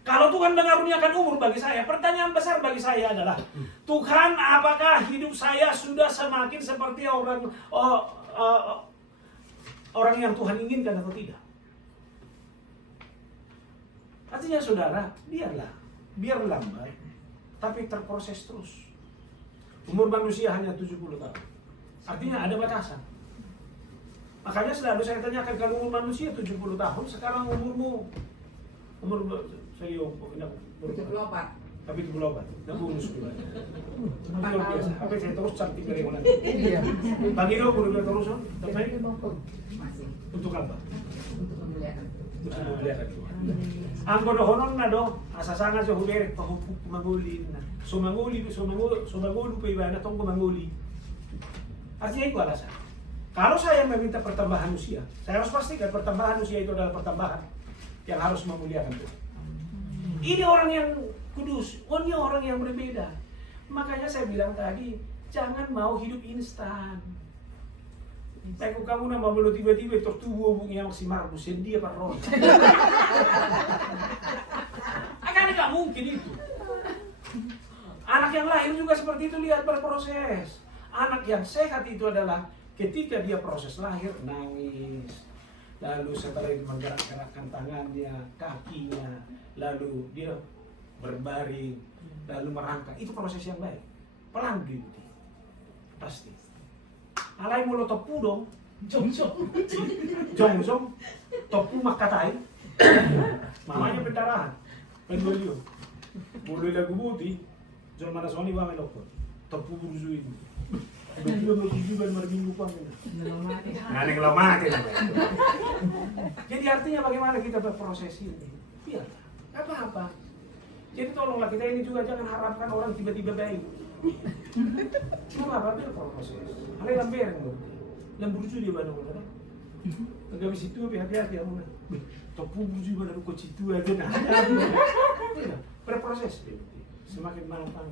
Kalau Tuhan mengaruniakan umur bagi saya, pertanyaan besar bagi saya adalah, Tuhan, apakah hidup saya sudah semakin seperti orang yang Tuhan inginkan atau tidak? Artinya saudara, biar lambat, tapi terproses terus. Umur manusia hanya 70 tahun. Artinya ada batasan. Makanya selalu saya tanyakan, kalau umur manusia 70 tahun, sekarang umur saya tapi 78, nah bonus juga. Luar biasa. Apa saya terus cantik dari mana? Pagi dong, udah terus, tapi untuk apa? Untuk memuliakan. Ang kono-kono na do, asasanga sa hubere, panguli na. Sumanguli pa iba na tong kumanguli. Artinya itu alasan. Kalau saya meminta pertambahan usia, saya harus pastikan pertambahan usia itu adalah pertambahan yang harus memuliakan Tuhan. Ini orang yang kudus, ini orang yang berbeda. Makanya saya bilang tadi, jangan mau hidup instan. Tapi kamu nama belum tiba-tiba tertubuh bunga si Markus, dia parron. Akan nggak mungkin itu. Anak yang lahir juga seperti itu, lihat berproses. Anak yang sehat itu adalah ketika dia proses lahir nangis, lalu setelah itu menggerak-gerakkan tangannya, kakinya, lalu dia berbaring, lalu merangkak. Itu proses yang baik. Pelan diikuti, pasti. Alai mulo topu dong, jong topu makatai. Mamanya pendarahan, pendolio. Boleh lagu putih, jom mana soni wame dokter. Topu buruzu ini. Begitu juga minggu pang. Nganeng lama Jadi artinya bagaimana kita berproses ini? Biar apa-apa. Jadi tolonglah kita ini juga jangan harapkan orang tiba-tiba baik. Cuma apa biar proses. Alai lamber yang buruju dia mana-mana. Enggak bisa itu hati-hati kamu. Topu buruju mana kok situ aja nah. Berproses. Semakin matang.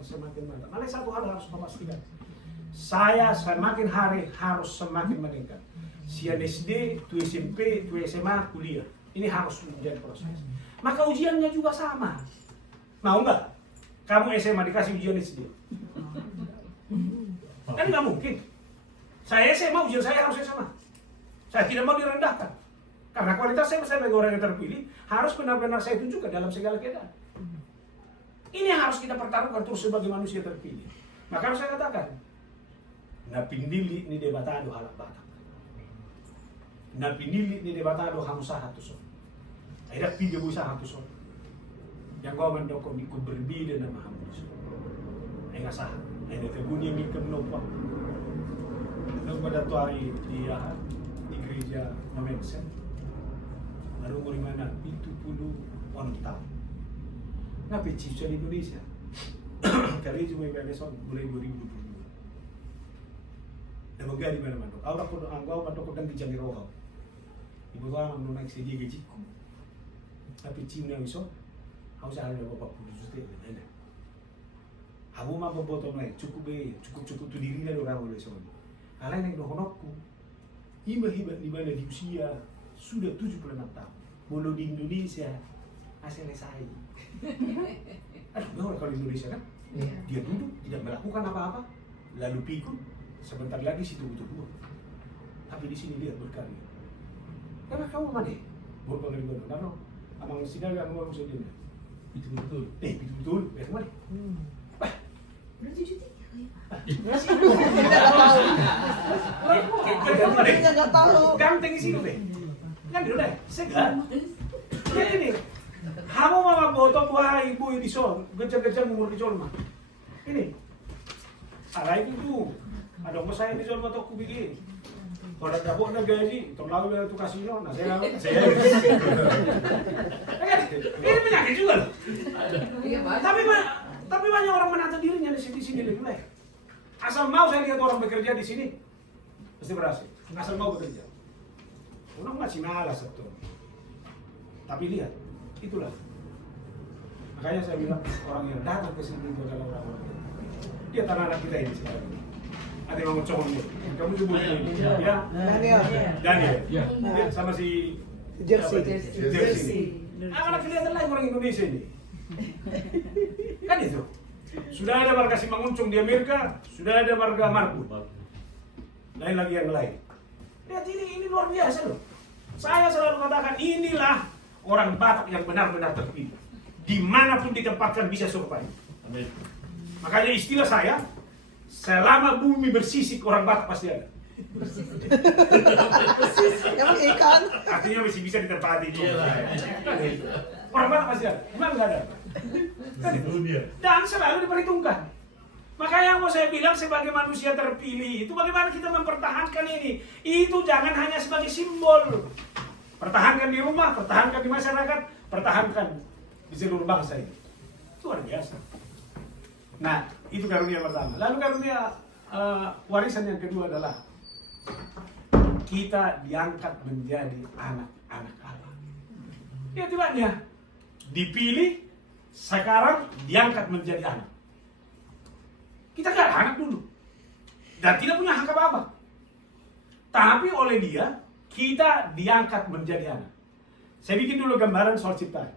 Malah satu hal harus memastikan. Saya semakin hari harus semakin meningkat. Sian SD, tu SMP, tu SMA, kuliah. Ini harus menjadi proses. Maka ujiannya juga sama. Mau nggak? Kamu SMA dikasih ujian SD? Kan nggak mungkin. Saya SMA, ujian saya harus SMA. Saya tidak mau direndahkan. Karena kualitas saya sebagai orang yang terpilih harus benar-benar saya tunjukkan dalam segala keadaan. Ini harus kita pertaruhkan terus sebagai manusia terpilih. Maka harus saya katakan, na pindili ni debatado halak batak. Na pinili ni debatado hamusaha tuson. Aida pide busaha tuson. Yang kau mendokong ikut berbeda nama hamus. Ay ngasaha. Ay nagkagunya mikam nopa. Nang pada tuari di gereja Namensen. Lalu muri mana 70 tahun. Napi chief sa Indonesia. Kali cuma iba besok mulai 2020. Nabaga di mana-mana. Aura ko ang gawa ko dan bijami rohaw. Ibu ko ang naik sedi gajiku. Tapi chimnya iso, aku selalu dapat 40 juta na. Aku mah boboto mulai cukup tu diri na orang boleh soal. Alai nang dohonokku. Hiba-hiba di mana di usia sudah 76 tahun. Bolo di Indonesia asal selesai. Aduh, kalau di Indonesia kan, dia duduk tidak melakukan apa-apa, lalu pikun. Sebentar lagi situ butuh dua. Tapi di sini lihat berkarya. Karena kamu mana? Bukan dari mana? Karena amang sidang yang mau saya dengar. Itu betul. Itu betul. Lihat mana? Berarti cuti. Nggak tahu. Ganteng sih deh. Kan dia udah segar. Jadi ini, kamu mama botok wah ibu di sol, gejang-gejang umur di sol mah. Ini, alai itu tuh. Ada apa saya di Jolma Toko bikin? Kalau ada buat gaji, terlalu dari itu kasino, nah saya ini penyakit juga loh. Tapi banyak orang menata dirinya di sini lebih baik. Asal mau saya lihat orang bekerja di sini, pasti berhasil. Asal mau bekerja. Orang masih malas betul. Tapi lihat, itulah. Makanya saya bilang orang yang datang ke sini itu adalah orang-orang. Dia tanah anak kita ini sekarang. Ada yang mau cowoknya, kamu sebut ini, ya? Daniel, ya, sama si Jersey. Anak kelihatan lain orang Indonesia ini, kan itu. Sudah ada warga Simanguncung di Amerika, sudah ada warga Marbu, lain lagi yang lain. Lihat ini luar biasa loh. Saya selalu katakan inilah orang Batak yang benar-benar terpilih. Dimanapun ditempatkan bisa survive. Makanya istilah saya, selama bumi bersisik orang Batak pasti ada. Yang ikan. Artinya masih bisa ditempati itu. Iya lah. Orang Batak pasti ada. Memang nggak ada. Dunia. Dan selalu diperhitungkan. Makanya yang mau saya bilang sebagai manusia terpilih itu bagaimana kita mempertahankan ini. Itu jangan hanya sebagai simbol. Pertahankan di rumah, pertahankan di masyarakat, pertahankan di seluruh bangsa ini. Itu luar biasa. Nah, itu karunia pertama. Lalu karunia warisan yang kedua adalah kita diangkat menjadi anak-anak Allah. Lihat tiba-tiba dipilih, sekarang diangkat menjadi anak. Kita gak ada anak dulu dan tidak punya hak apa-apa. Tapi oleh dia kita diangkat menjadi anak. Saya bikin dulu gambaran soal ciptaan.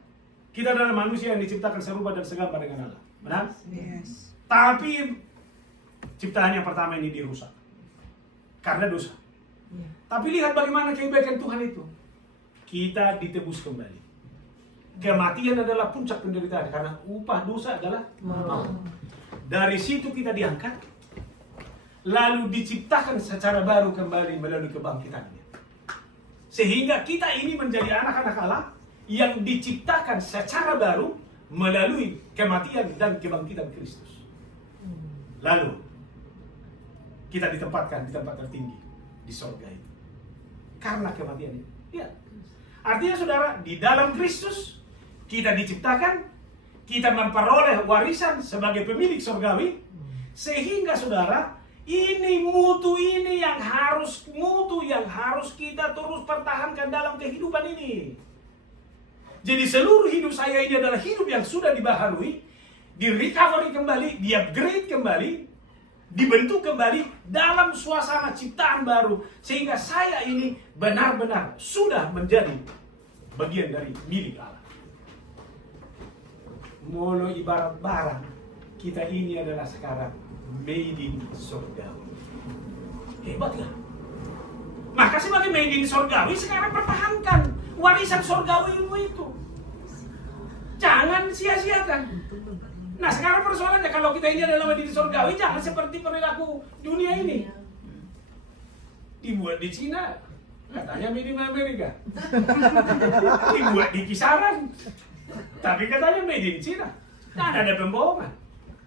Kita adalah manusia yang diciptakan serupa dan segambar dengan Allah. Benar? Yes. Tapi ciptaan yang pertama ini dirusak karena dosa. Tapi lihat bagaimana kebaikan Tuhan itu. Kita ditebus kembali. Kematian adalah puncak penderitaan karena upah dosa adalah maut. Dari situ kita diangkat, lalu diciptakan secara baru kembali melalui kebangkitannya. Sehingga kita ini menjadi anak-anak Allah yang diciptakan secara baru melalui kematian dan kebangkitan Kristus. Lalu kita ditempatkan di tempat tertinggi di sorga itu karena kematian itu. Ya. Artinya saudara, di dalam Kristus kita diciptakan, kita memperoleh warisan sebagai pemilik surgawi, sehingga saudara, ini mutu yang harus kita terus pertahankan dalam kehidupan ini. Jadi seluruh hidup saya ini adalah hidup yang sudah dibaharui, di-recovery kembali, di-upgrade kembali, dibentuk kembali dalam suasana ciptaan baru, sehingga saya ini benar-benar sudah menjadi bagian dari milik Allah. Molo ibarat barang, kita ini adalah sekarang made in surgawi. Hebat ya? Maka sebagai made in surgawi, sekarang pertahankan warisan surgawimu itu. Jangan sia-siakan. Nah sekarang persoalannya, kalau kita ini adalah made in surgawi, jangan seperti perilaku dunia ini. Dibuat di Cina, katanya made in Amerika. Dibuat di kisaran, tapi katanya made in China. Dan ada pembohongan.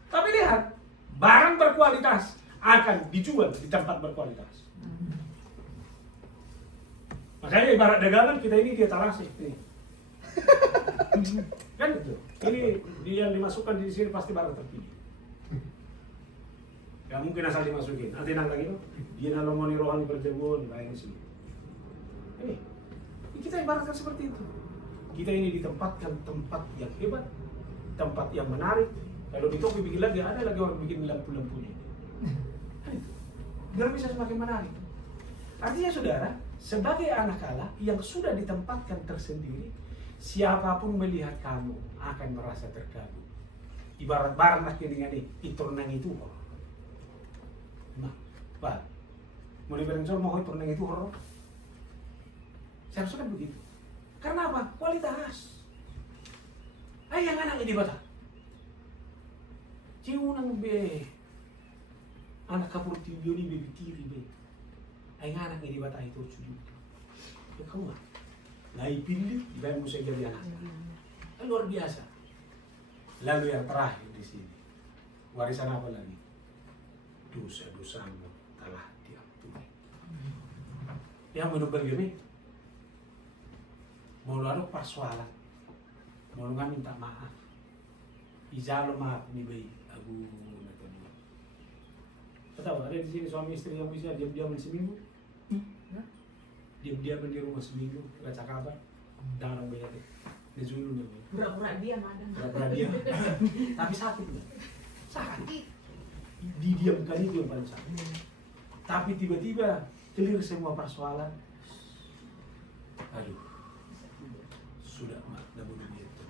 Tapi lihat, barang berkualitas akan dijual di tempat berkualitas. Makanya ibarat dagangan kita ini dia tarasi. Kan itu. Ini dia yang dimasukkan di sini pasti barang terpilih. Gak mungkin asal dimasukin. Nanti nangkang itu, dia nalomoni rohani berjemur, dibayangin sini. Ini kita ibaratkan seperti itu. Kita ini ditempatkan tempat yang hebat, tempat yang menarik. Kalau di Topi bikin lagi, ada lagi orang bikin lampu-lampunya. Biar bisa semakin menarik. Artinya saudara, sebagai anak Allah yang sudah ditempatkan tersendiri, siapapun melihat kamu akan merasa terkagum. Ibarat barang nak dengan itu nang itu. Nah, Pak, mau dibilang mau itu nang itu horor. Seharusnya kan begitu. Karena apa? Kualitas. Ay, yang anak ini bata. Ciunang be. Anak kapur tibioni be bitiri be. Ay, yang anak ini bata itu cuci. Ya kamu lah. Naipilih, dibayang mo sa jadi anak. Luar biasa. Lalu yang terakhir di sini. Warisan apa lagi? Dosa-dosamu telah diampuni. Yang menubal gini. Mau lalu persoalan, mau nggak minta maaf, ijalo maaf nih bayi, aku nggak tahu. Ada di sini suami istri yang bisa diam-diam seminggu, diam-diam di rumah seminggu, baca kabar, dalam bayar di Zulu nih. Pura-pura diam ada. Pura-pura diam, tapi sakit nggak? Sakit. Didiamkan itu yang paling sakit. Tapi tiba-tiba clear semua persoalan. Aduh. Sudah mak, namun begitu.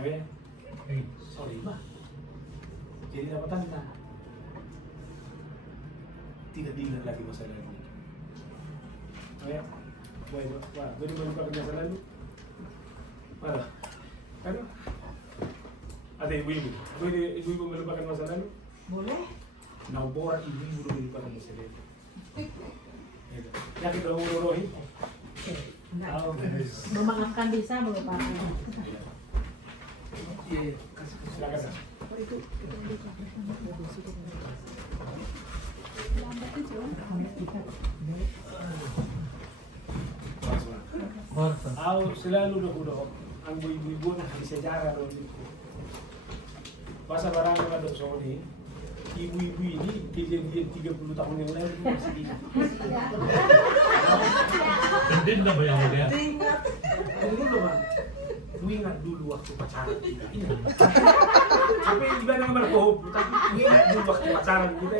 Oke, sorry mak. Jadi dapat tanda. Tidak diingat lagi masa lalu. Oke, wah, jadi melupakan masa lalu. Malah, kan? Atau ibu-ibu. Ibu-ibu melupakan masa lalu? Boleh. Nah, borak ibu-ibu dulu melupakan masa lalu. Ya kita urut-urutin. Enggak. Memaafkan bisa melupakan. Iya, kasih. Silakan. Kak. Aku selalu udah ang ibu-ibu na di sejarah doon dito. Basta marami na doon sa uli. Ibu-ibu ini kejadian 30 tahun yang lalu masih di. Din na ba yung ulit? Ingat. Dulu bang, lu ingat dulu waktu pacaran kita. Ingat. Tapi iba naman berkohob, tapi lu ingat dulu waktu pacaran kita.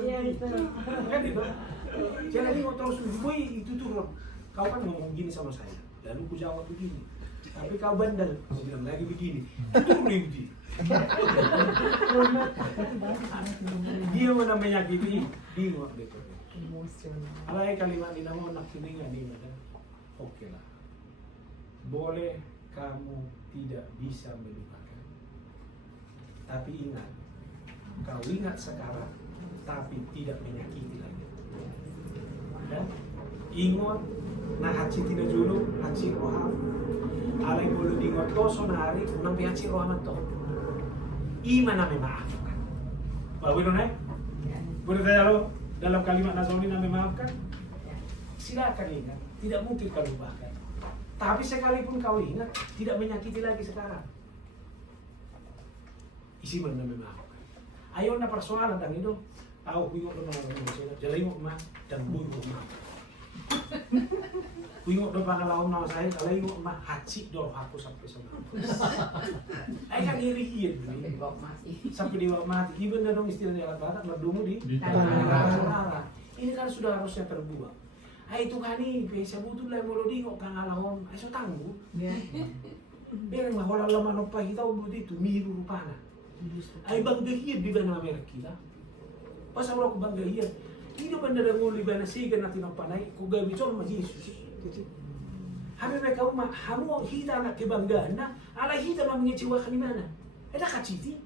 Iya betul. Kan itu. Jangan ingat terus, boy itu tuh kau kan ngomong gini sama saya, lalu ku jawab begini. Tapi kau bandel, kau bilang lagi begini. Itu boleh begini. Dia mana menyakiti, dia mau betul. Alay kalimat ini namun nak kuningan ini kan. Oke lah. Boleh kamu tidak bisa melupakan. Tapi ingat, kau ingat sekarang, tapi tidak menyakiti lagi. Ya? Ingat, nah haji tidak dulu, haji roham. Alay boleh diingat toso na hari, unang haji roham to. Iman na memaafkan. Bagus dong, boleh saya lo dalam kalimat Nazoni na memaafkan? Silakan ingat, tidak mungkin kau lupakan. Tapi sekalipun kau ingat, tidak menyakiti lagi sekarang. Isi mana memaafkan. Ayo na persoalan dan itu. Tahu bingung dong orang jadi mau mah dan bingung mah. Bingung dong pangalaman nama saya kalau bingung mah haji dong aku sampai sama. Ayo kan iri sampai di bawah mati. Ibu dong istilahnya alat barat berdumu di saudara. Ini kan sudah harusnya terbuang. Ayo Tuhan ini bisa butuh lah mau dingok pangalaman. Ayo tangguh. Biar mah walau lama nopai kita buat itu miru rupana. Ayo bang dehir di bawah merek kita. Pas aku bangga iya, ini benar nguli bana sih kan nanti nampanai, ku gak bicara sama Yesus. Habis mereka umah, hamu kita anak kebanggaan, ala kita mau mengecewakan di mana? Ada kaciti.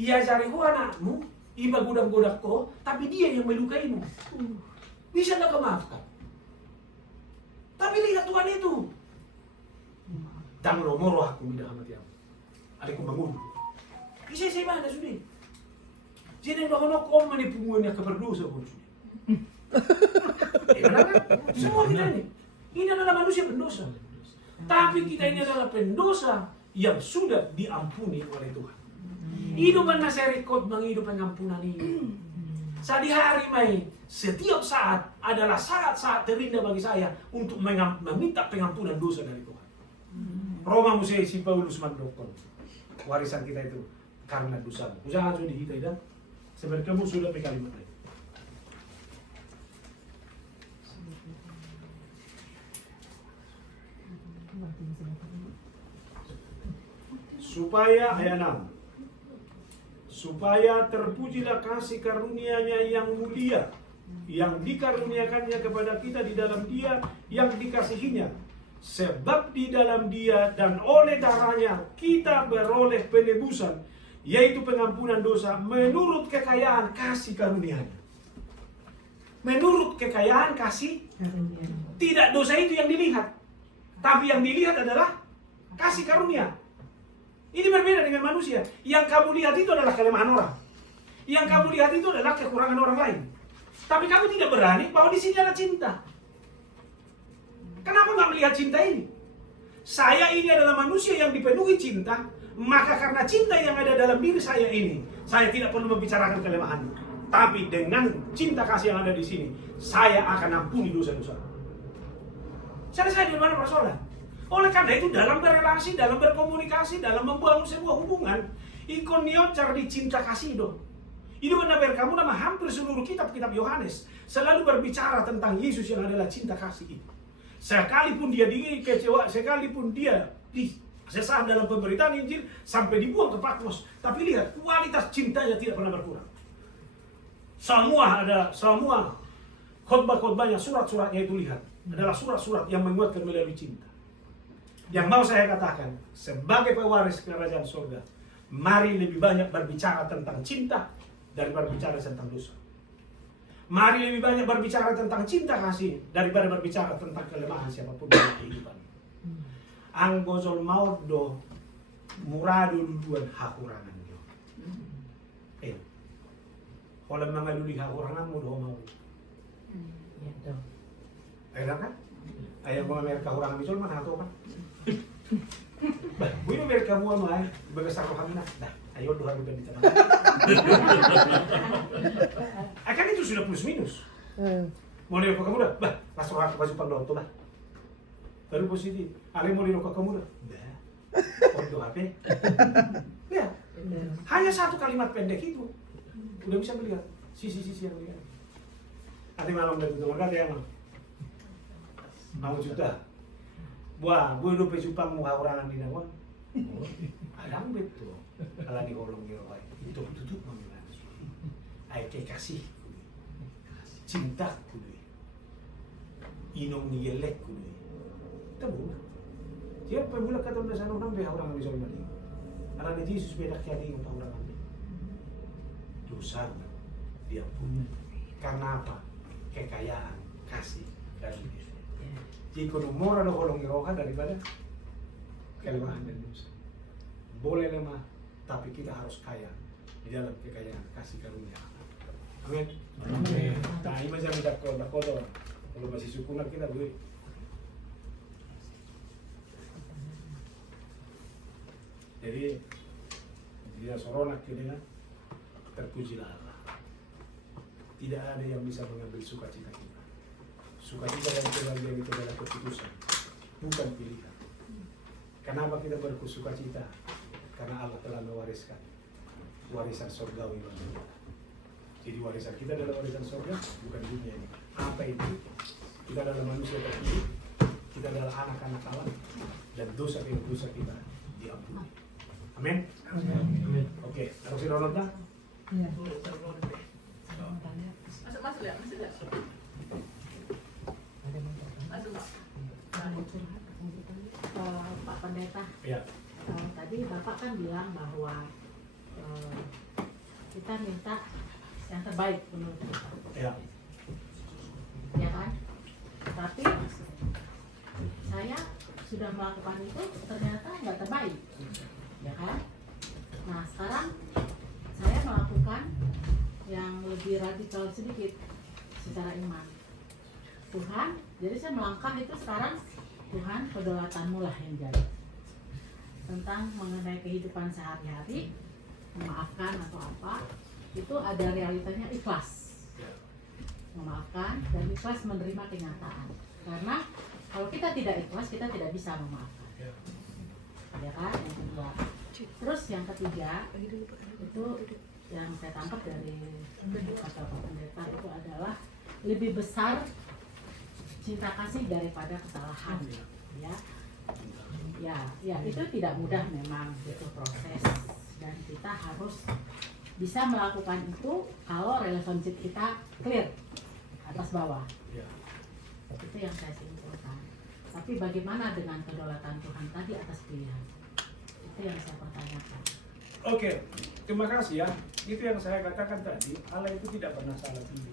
Ia cari ku anakmu, iba godam-godak kau, tapi dia yang melukaimu. Bisa tak kau maafkan? Tapi lihat Tuhan itu. Tanglo moro aku tidak amat yang. Adikku bangun. Bisa saya mana sudah? Jadi yang bakal kau menipunya keberdosa pun sudah. Semua kita ini adalah manusia pendosa. Tapi kita ini adalah pendosa yang sudah diampuni oleh Tuhan. Hidupan saya rekod menghidup pengampunan ini. Saat di hari Mei, setiap saat adalah saat-saat terindah bagi saya untuk meminta pengampunan dosa dari Tuhan. Roma Musei si Paulus mendokter. Warisan kita itu karena dosa. Usaha sudah dihitai dan sebenarnya kamu sudah pakai kalimat lain. Supaya ayat 6. Supaya terpujilah kasih karunia-Nya yang mulia yang dikaruniakannya kepada kita di dalam Dia yang dikasihinya. Sebab di dalam Dia dan oleh darahnya kita beroleh penebusan, yaitu pengampunan dosa menurut kekayaan kasih karunia-Nya. Menurut kekayaan kasih, tidak dosa itu yang dilihat, tapi yang dilihat adalah kasih karunia. Ini berbeda dengan manusia. Yang kamu lihat itu adalah kelemahan orang. Yang kamu lihat itu adalah kekurangan orang lain. Tapi kamu tidak berani bahwa di sini ada cinta. Kenapa nggak melihat cinta ini? Saya ini adalah manusia yang dipenuhi cinta, maka karena cinta yang ada dalam diri saya ini, saya tidak perlu membicarakan kelemahan. Tapi dengan cinta kasih yang ada di sini, saya akan ampuni dosa-dosa. Selesai di mana persoalan? Oleh karena itu dalam berrelasi, dalam berkomunikasi, dalam membangun sebuah hubungan, ikon nyocar di cinta kasih dong. Itu benar kamu nama hampir seluruh kitab-kitab Yohanes selalu berbicara tentang Yesus yang adalah cinta kasih itu. Sekalipun dia dikecewa, sekalipun dia disesat dalam pemberitaan Injil sampai dibuang ke Patmos, tapi lihat kualitas cintanya tidak pernah berkurang. Semua khotbah-khotbahnya, surat-suratnya itu lihat adalah surat-surat yang menguatkan melalui cinta. Yang mau saya katakan sebagai pewaris kerajaan surga, Mari lebih banyak berbicara tentang cinta daripada berbicara tentang dosa. Mari lebih banyak berbicara tentang cinta kasih daripada berbicara tentang kelemahan siapapun dalam kehidupan. Ang gozol maut do murado duluan hakurangan do. Kalau mengaluli hakurangan mo do mau. Ayah kan? Ayah mga Amerika hurangan misol man hato kan? Bah, gue Amerika mo ano ay bagasar ko kami na. Dah, ayo doha ko dito na. Akan itu sudah plus minus. Mau lihat kamu dah? Bah, masuk aku baju panloto lah. Baru positif. Ale mau lihat kamu dah? Dah. Untuk HP. Ya. Hanya satu kalimat pendek itu udah bisa melihat sisi-sisi yang lihat. Nanti malam dan itu mereka yang mau juta. Wah, gue lupa jupang muka orang di nawan. Alang betul. Kalau di kolong dia itu tutup mengenai. Ay kasih, cinta kudu. Inong niyelek kudu. Tahu. Siapa mula kata udah sana orang beha orang di sana dia. Karena Yesus beda kali untuk orang ini. Dosa dia punya. Karena apa? Kekayaan, kasih dari dia. Jika nomor ada kolong roha daripada kelemahan dan dosa. Boleh lemah, tapi kita harus kaya di dalam kekayaan kasih karunia. Amin. Amin. Nah, ini macam tidak kotor. Kalau masih syukuran kita boleh. Jadi dia soronak kita terpujilah Allah. Tidak ada yang bisa mengambil sukacita kita. Sukacita yang terbagian itu adalah keputusan, bukan pilihan. Kenapa kita bersukacita? Karena Allah telah mewariskan warisan surgawi bagi kita. Jadi warisan kita adalah warisan surga, bukan dunia ini. Apa itu? Kita adalah manusia terpilih, kita adalah anak-anak Allah, dan dosa-dosa kita diampuni. Amin. Oke, harus Ronald dah? Iya. Masuk ya, masuk ya. Masuk Pak. Pak Pendeta, Iya. tadi Bapak kan bilang bahwa kita minta yang terbaik menurut kita, Iya. ya kan? Tapi saya sudah melakukan itu ternyata nggak terbaik, ya kan? Nah sekarang saya melakukan yang lebih radikal sedikit secara iman. Tuhan, jadi saya melangkah itu sekarang, Tuhan kedaulatanmu lah yang jadi. Tentang mengenai kehidupan sehari-hari, memaafkan atau apa, itu ada realitanya ikhlas. Memaafkan dan ikhlas menerima kenyataan. Karena kalau kita tidak ikhlas, kita tidak bisa memaafkan. Ya kan, yang kedua. Terus yang ketiga, itu yang saya tangkap dari kata Pak Pendeta itu adalah lebih besar cinta kasih daripada kesalahan. Ya itu tidak mudah memang, itu proses, dan kita harus bisa melakukan itu kalau relationship kita clear atas bawah. Itu yang saya simpulkan. Tapi bagaimana dengan kedaulatan Tuhan tadi atas pilihan? Itu yang saya pertanyakan. Oke, terima kasih ya. Itu yang saya katakan tadi, Allah itu tidak pernah salah pilih.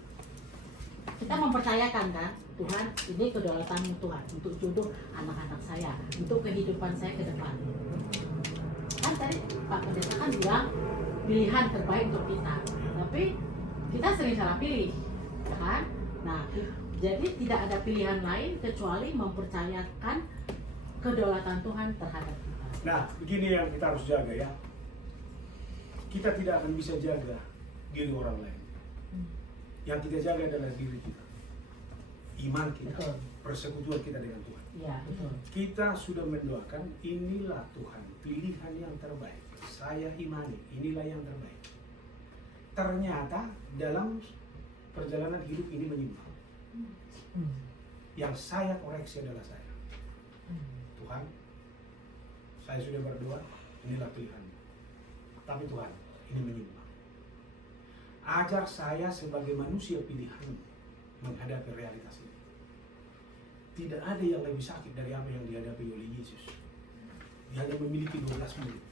Kita mempercayakan kan, Tuhan ini kedaulatanmu Tuhan untuk jodoh anak-anak saya, untuk kehidupan saya ke depan. Kan tadi Pak Pendeta kan bilang pilihan terbaik untuk kita, tapi kita sering salah pilih, ya kan? Nah, jadi tidak ada pilihan lain kecuali mempercayakan kedaulatan Tuhan terhadap kita. Nah, begini yang kita harus jaga ya. Kita tidak akan bisa jaga diri orang lain. Yang kita jaga adalah diri kita, iman kita, Betul. persekutuan kita dengan Tuhan. Iya, betul. Kita sudah mendoakan, inilah Tuhan, pilihan yang terbaik. Saya imani, inilah yang terbaik. Ternyata dalam perjalanan hidup ini menyimpang. Yang saya koreksi adalah saya. Tuhan, saya sudah berdoa, inilah pilihan. Tapi Tuhan, ini menyimpang. Ajar saya sebagai manusia pilihan menghadapi realitas ini. Tidak ada yang lebih sakit dari apa yang dihadapi oleh Yesus. Dia hanya memiliki 12 murid.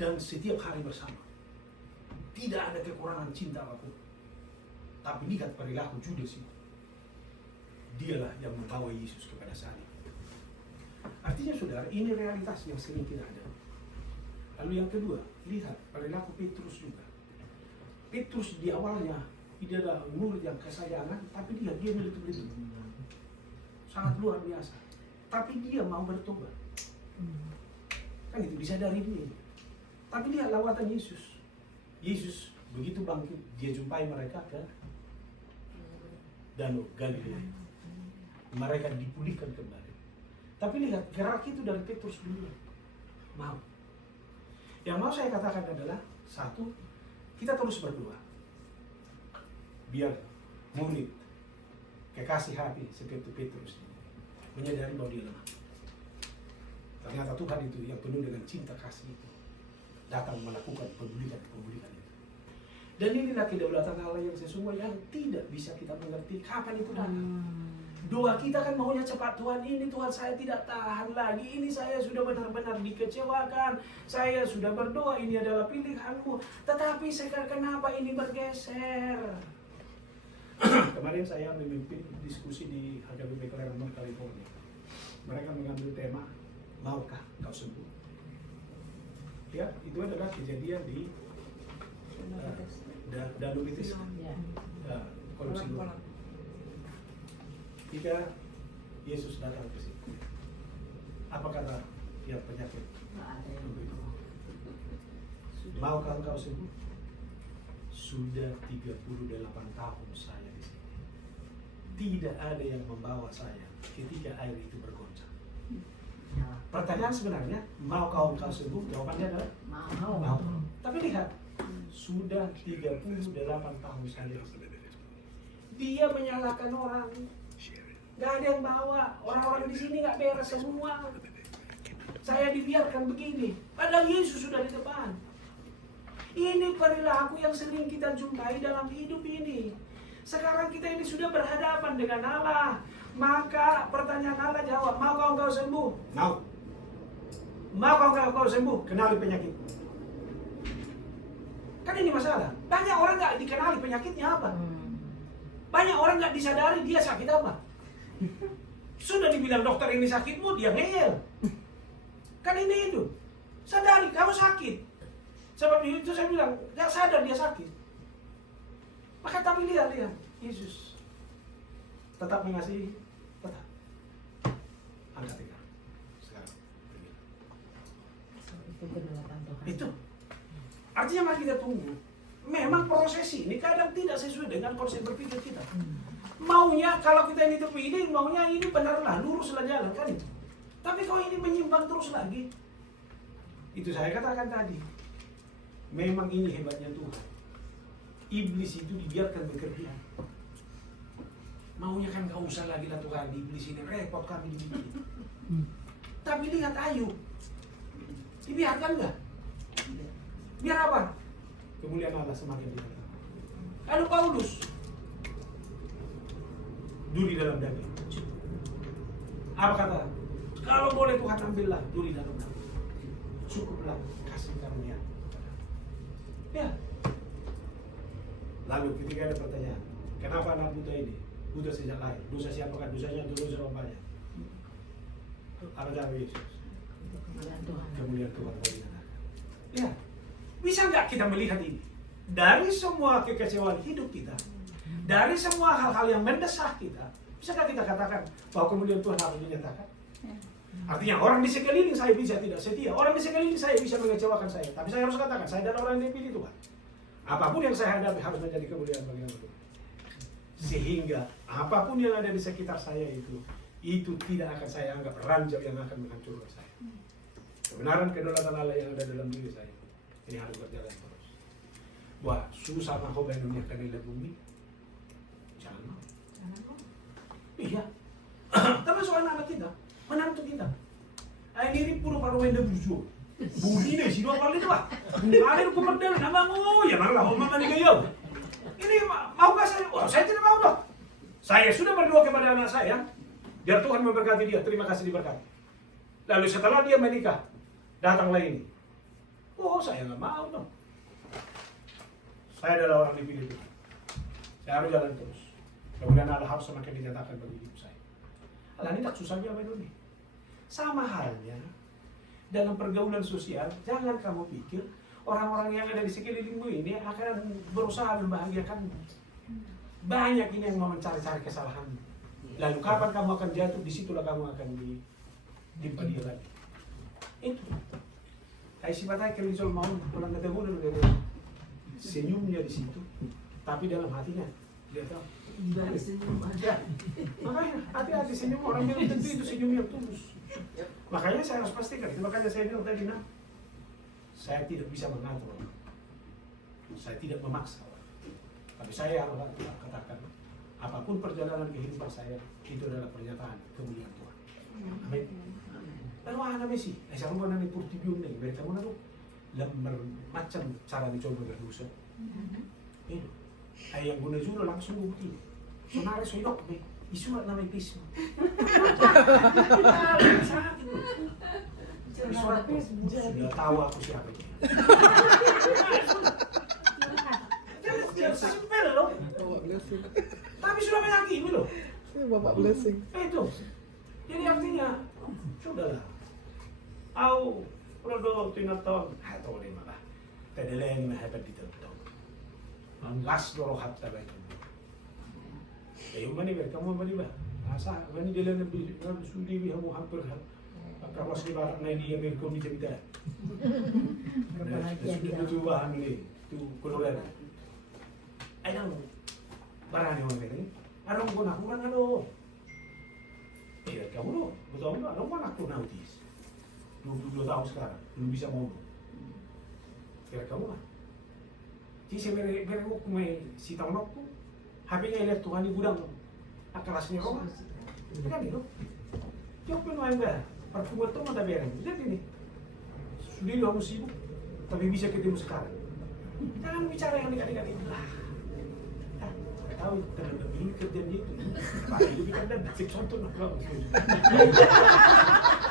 dan setiap hari bersama. Tidak ada kekurangan cinta apapun. Tapi lihat perilaku Judas itu. Dialah yang membawa Yesus kepada salib. Artinya saudara, ini realitas yang sering kita ada. Lalu yang kedua, lihat perilaku Petrus juga. Petrus di awalnya dia adalah murid yang kesayangan, tapi dia melihat sangat luar biasa. Tapi dia mau bertobat. Kan itu bisa dari dia. Tapi lihat lawatan Yesus. Yesus begitu bangkit, dia jumpai mereka ke Danau Galilea. Mereka dipulihkan kembali. Tapi lihat gerak itu dari Petrus dulu. Mau. Yang mau saya katakan adalah satu, kita terus berdoa. Biar murid kekasih hati seperti Petrus menyadari bahwa dia lemah. Ternyata Tuhan itu yang penuh dengan cinta kasih itu datang melakukan pemulihan itu. Dan inilah kedaulatan Allah yang sesungguhnya yang tidak bisa kita mengerti kapan itu datang. Doa kita kan maunya cepat, Tuhan ini Tuhan saya tidak tahan lagi, ini saya sudah benar-benar dikecewakan, saya sudah berdoa ini adalah pilihanmu, tetapi sekarang kenapa ini bergeser? Kemarin saya memimpin diskusi di HKBP Claremont, California. Mereka mengambil tema, maukah kau sembuh? Ya, itu adalah kejadian di Danau Bethesda, Kolom Siloam. Ketika Yesus datang ke situ, apa kata yang penyakit? Maukah engkau sembuh? Sudah 38 tahun saya di sini. Tidak ada yang membawa saya ketika air itu bergoncang. Pertanyaan sebenarnya, maukah engkau sembuh? Jawabannya adalah mau. Tapi lihat, sudah 38 tahun saya di sini. Dia menyalahkan orang. Gak ada yang bawa, orang-orang di sini gak beres semua. Saya dibiarkan begini, padahal Yesus sudah di depan. Ini perilaku yang sering kita jumpai dalam hidup ini. Sekarang kita ini sudah berhadapan dengan Allah. Maka pertanyaan Allah jawab, maukah engkau sembuh? Mau. Maukah engkau sembuh? Kenali penyakit. Kan ini masalah. Banyak orang gak dikenali penyakitnya apa. Banyak orang gak disadari dia sakit apa. Sudah dibilang dokter ini sakitmu, dia ngeyel. Kan ini itu. Sadari kamu sakit. Sebab itu saya bilang, gak sadar dia sakit. Maka tapi lihat Yesus tetap mengasihi, tetap. Angkat tiga. Sekarang pergi. Itu kedaulatan Tuhan. Itu. Artinya mari kita tunggu. Memang proses ini kadang tidak sesuai dengan konsep berpikir kita. Maunya kalau kita ini terpilih, maunya ini benarlah, luruslah jalan kan itu. Tapi kalau ini menyimpang terus lagi, itu saya katakan tadi. Memang ini hebatnya Tuhan. Iblis itu dibiarkan bekerja. Maunya kan gak usah lagi lah Tuhan, iblis ini repot kami dibikin. Tapi lihat Ayub, dibiarkan gak? Biar apa? Kemuliaan Allah semakin diharapkan. Lalu Paulus, duri dalam daging. Apa kata? Kalau boleh Tuhan ambillah duri dalam daging. Cukuplah kasih karunia. Ya. Lalu ketika ada pertanyaan, kenapa anak buta ini buta sejak lahir? Dosa siapakah? Dosanya atau dosa bapaknya? Apa jawab Yesus? Kemuliaan Tuhan. Kemuliaan Tuhan bagi anak. Ya. Bisa nggak kita melihat ini? Dari semua kekecewaan hidup kita, dari semua hal-hal yang mendesak kita, bisakah kita katakan bahwa kemudian Tuhan harus menyatakan? Artinya orang di sekeliling saya bisa tidak setia, orang di sekeliling saya bisa mengecewakan saya, tapi saya harus katakan saya adalah orang yang dipilih Tuhan. Apapun yang saya hadapi harus menjadi kemuliaan bagi nama Tuhan. Sehingga apapun yang ada di sekitar saya itu tidak akan saya anggap ranjau yang akan menghancurkan saya. Kebenaran kedaulatan Allah yang ada dalam diri saya ini harus berjalan terus. Wah, susah mahkota dunia kanila bumi. Jangan mau. Iya. Tapi soal anak kita, menantu kita. Ini puro parwenda bujo. Budi nih, si dua kali itu lah. Ada hukum berdel, nama mau ya malah mama nih gayau. Ini mau gak saya? Wah, saya tidak mau dong. Saya sudah berdoa kepada anak saya, biar Tuhan memberkati dia. Terima kasih diberkati. Lalu setelah dia menikah, datanglah ini. Oh, saya nggak mau dong. Saya adalah orang dipilih Tuhan. Saya harus jalan terus. Kemudian Allah harus semakin dinyatakan bagi hidup saya. Allah ini tak susah apa itu nih. Sama halnya dalam pergaulan sosial, jangan kamu pikir orang-orang yang ada di sekelilingmu ini akan berusaha membahagiakanmu. Banyak ini yang mau mencari-cari kesalahanmu. Lalu kapan kamu akan jatuh, disitulah kamu akan ditimpa dia lagi. Itu. Kayak sifatnya kalau disuruh mau pulang ketemu dengan senyumnya di situ, tapi dalam hatinya dia tahu. Ya, makanya hati-hati senyum orang bilang tentu itu senyum yang tulus. Makanya saya harus pastikan. Makanya saya bilang tadi, saya tidak bisa mengatur orang. Saya tidak memaksa orang. Tapi saya harus katakan, apapun perjalanan kehidupan saya, itu adalah pernyataan kemuliaan Tuhan. Amin. Lalu apa sih? Saya mau nanti purtibium nih, mereka mau naruh macam cara dicoba berdosa. Ini, ayah yang guna juga langsung bukti. Sonare soidok nih, isurat nama pismo. Isurat sudah tahu aku siapa dia. Simpel loh. Tapi sudah meyakini loh. Ini Bapak blessing. Itu. Jadi artinya, sudahlah. Au, rodo tinaton, atau ni malah. Kedeleng hebat di tempat. Las doro hatta baik. Yung mani kamu mani ba? Asa mani dia lebih sudi bi hamu hampir kalau sebar na dia mereka ni cerita. Sudah tu bahan ni, tu keluar. Ayang barang yang ini, anong guna kurang ano? Kamu lo, betul nggak? Anong mana aku nautis? 22 tahun sekarang, belum bisa ngomong. Kira kamu lah. Jadi saya mereka si tahun aku. HP-nya lihat Tuhan di gudang kelasnya Roma. Kan itu. Jauh pun enggak. Parfum itu mata bereng. Lihat ini. Sudah kamu sibuk, tapi bisa ketemu sekarang. Jangan bicara yang dekat-dekat itu lah. Tahu terlalu ini kerjaan itu. Pak itu bikin dan contoh nak.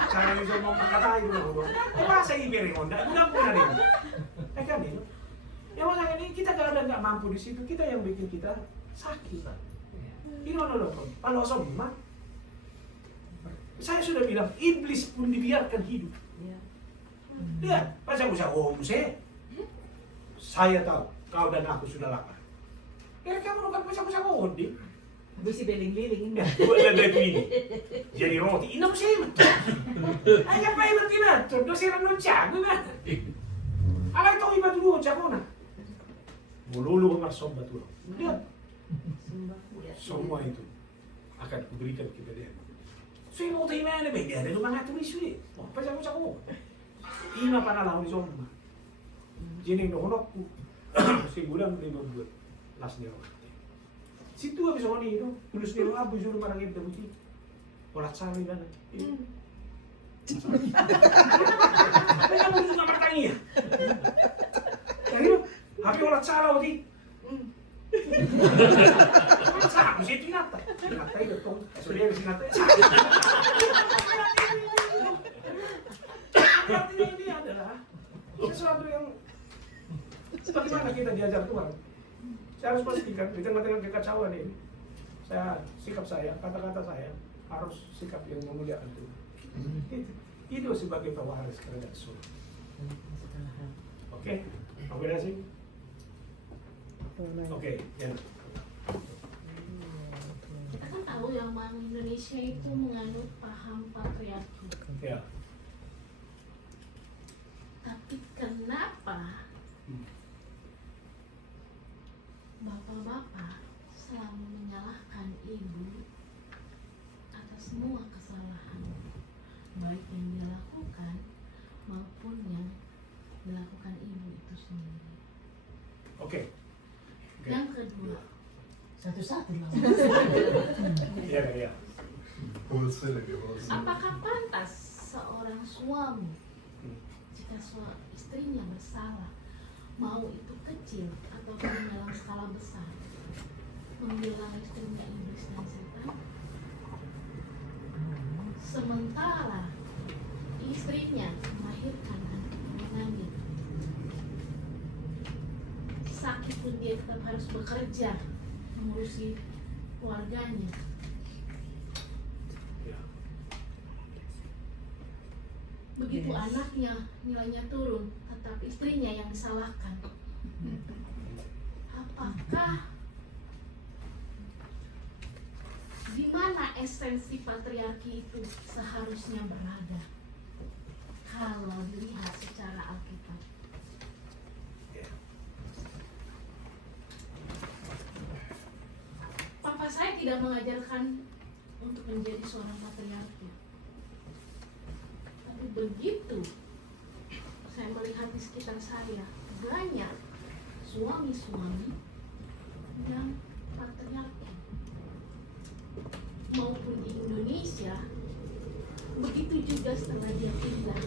Cara bisa mau kata itu loh. Masa ini bereng Honda, gudang pun ada ini. Kan itu. Ya makanya ini kita nggak mampu di situ, kita yang bikin kita sakit. Ini loh, kalau sombong, saya sudah bilang iblis pun dibiarkan hidup. Lihat, pas aku saya tahu kau dan aku sudah lapar. Kamu bukan bisa kondi. Bisi beling-beling. Buat itu ini. Jadi roti inam sih. Ayah apa ibu tidak? Contoh saya renunca, kan? Alay tahu ibu dulu cakona. Mululu marsom betul. Lihat. Semua itu akan kuberikan kita dia. Saya mau terima ada beda ada lumang tulis sulit. Apa jago jago? Ina panalah di zona. Jadi nohonokku sebulan 5 bulan lasnya. Situ habis oni itu tulis di abu suruh barang itu begitu. Olah cari kan. Apa yang mau juga bertanya? Jadi HP olah cara odi. Sabi siya tinatay. Tinatay na itong surya na sinatay. Artinya ini adalah sesuatu yang bagaimana kita diajar Tuhan. Saya harus pastikan di tengah-tengah kekacauan ini, sikap saya, kata-kata saya harus sikap yang memuliakan Tuhan. Itu sebagai pewaris kerajaan surga. Oke, oke sih. Oke, ya. Kita kan tahu yang orang Indonesia itu menganut paham patriarki. Ya. Tapi kenapa bapak-bapak selalu menyalahkan ibu atas semua kesalahan, baik yang dia lakukan maupun yang dilakukan ibu itu sendiri? Oke. Yang kedua, satu-satu lah. Iya. Apakah pantas seorang suami jika istrinya bersalah, mau itu kecil atau dalam skala besar, membilang istrinya iblis dan setan, sementara istrinya melahirkan anak mengambil sekalipun dia tetap harus bekerja mengurusi keluarganya. Ya. Begitu Yes. anaknya nilainya turun, tetap istrinya yang disalahkan. Apakah di mana esensi patriarki itu seharusnya berada kalau dilihat secara Alkitab? Papa saya tidak mengajarkan untuk menjadi seorang patriarki. Tapi begitu saya melihat di sekitar saya banyak suami-suami yang patriarki, maupun di Indonesia, begitu juga setelah dia pindah.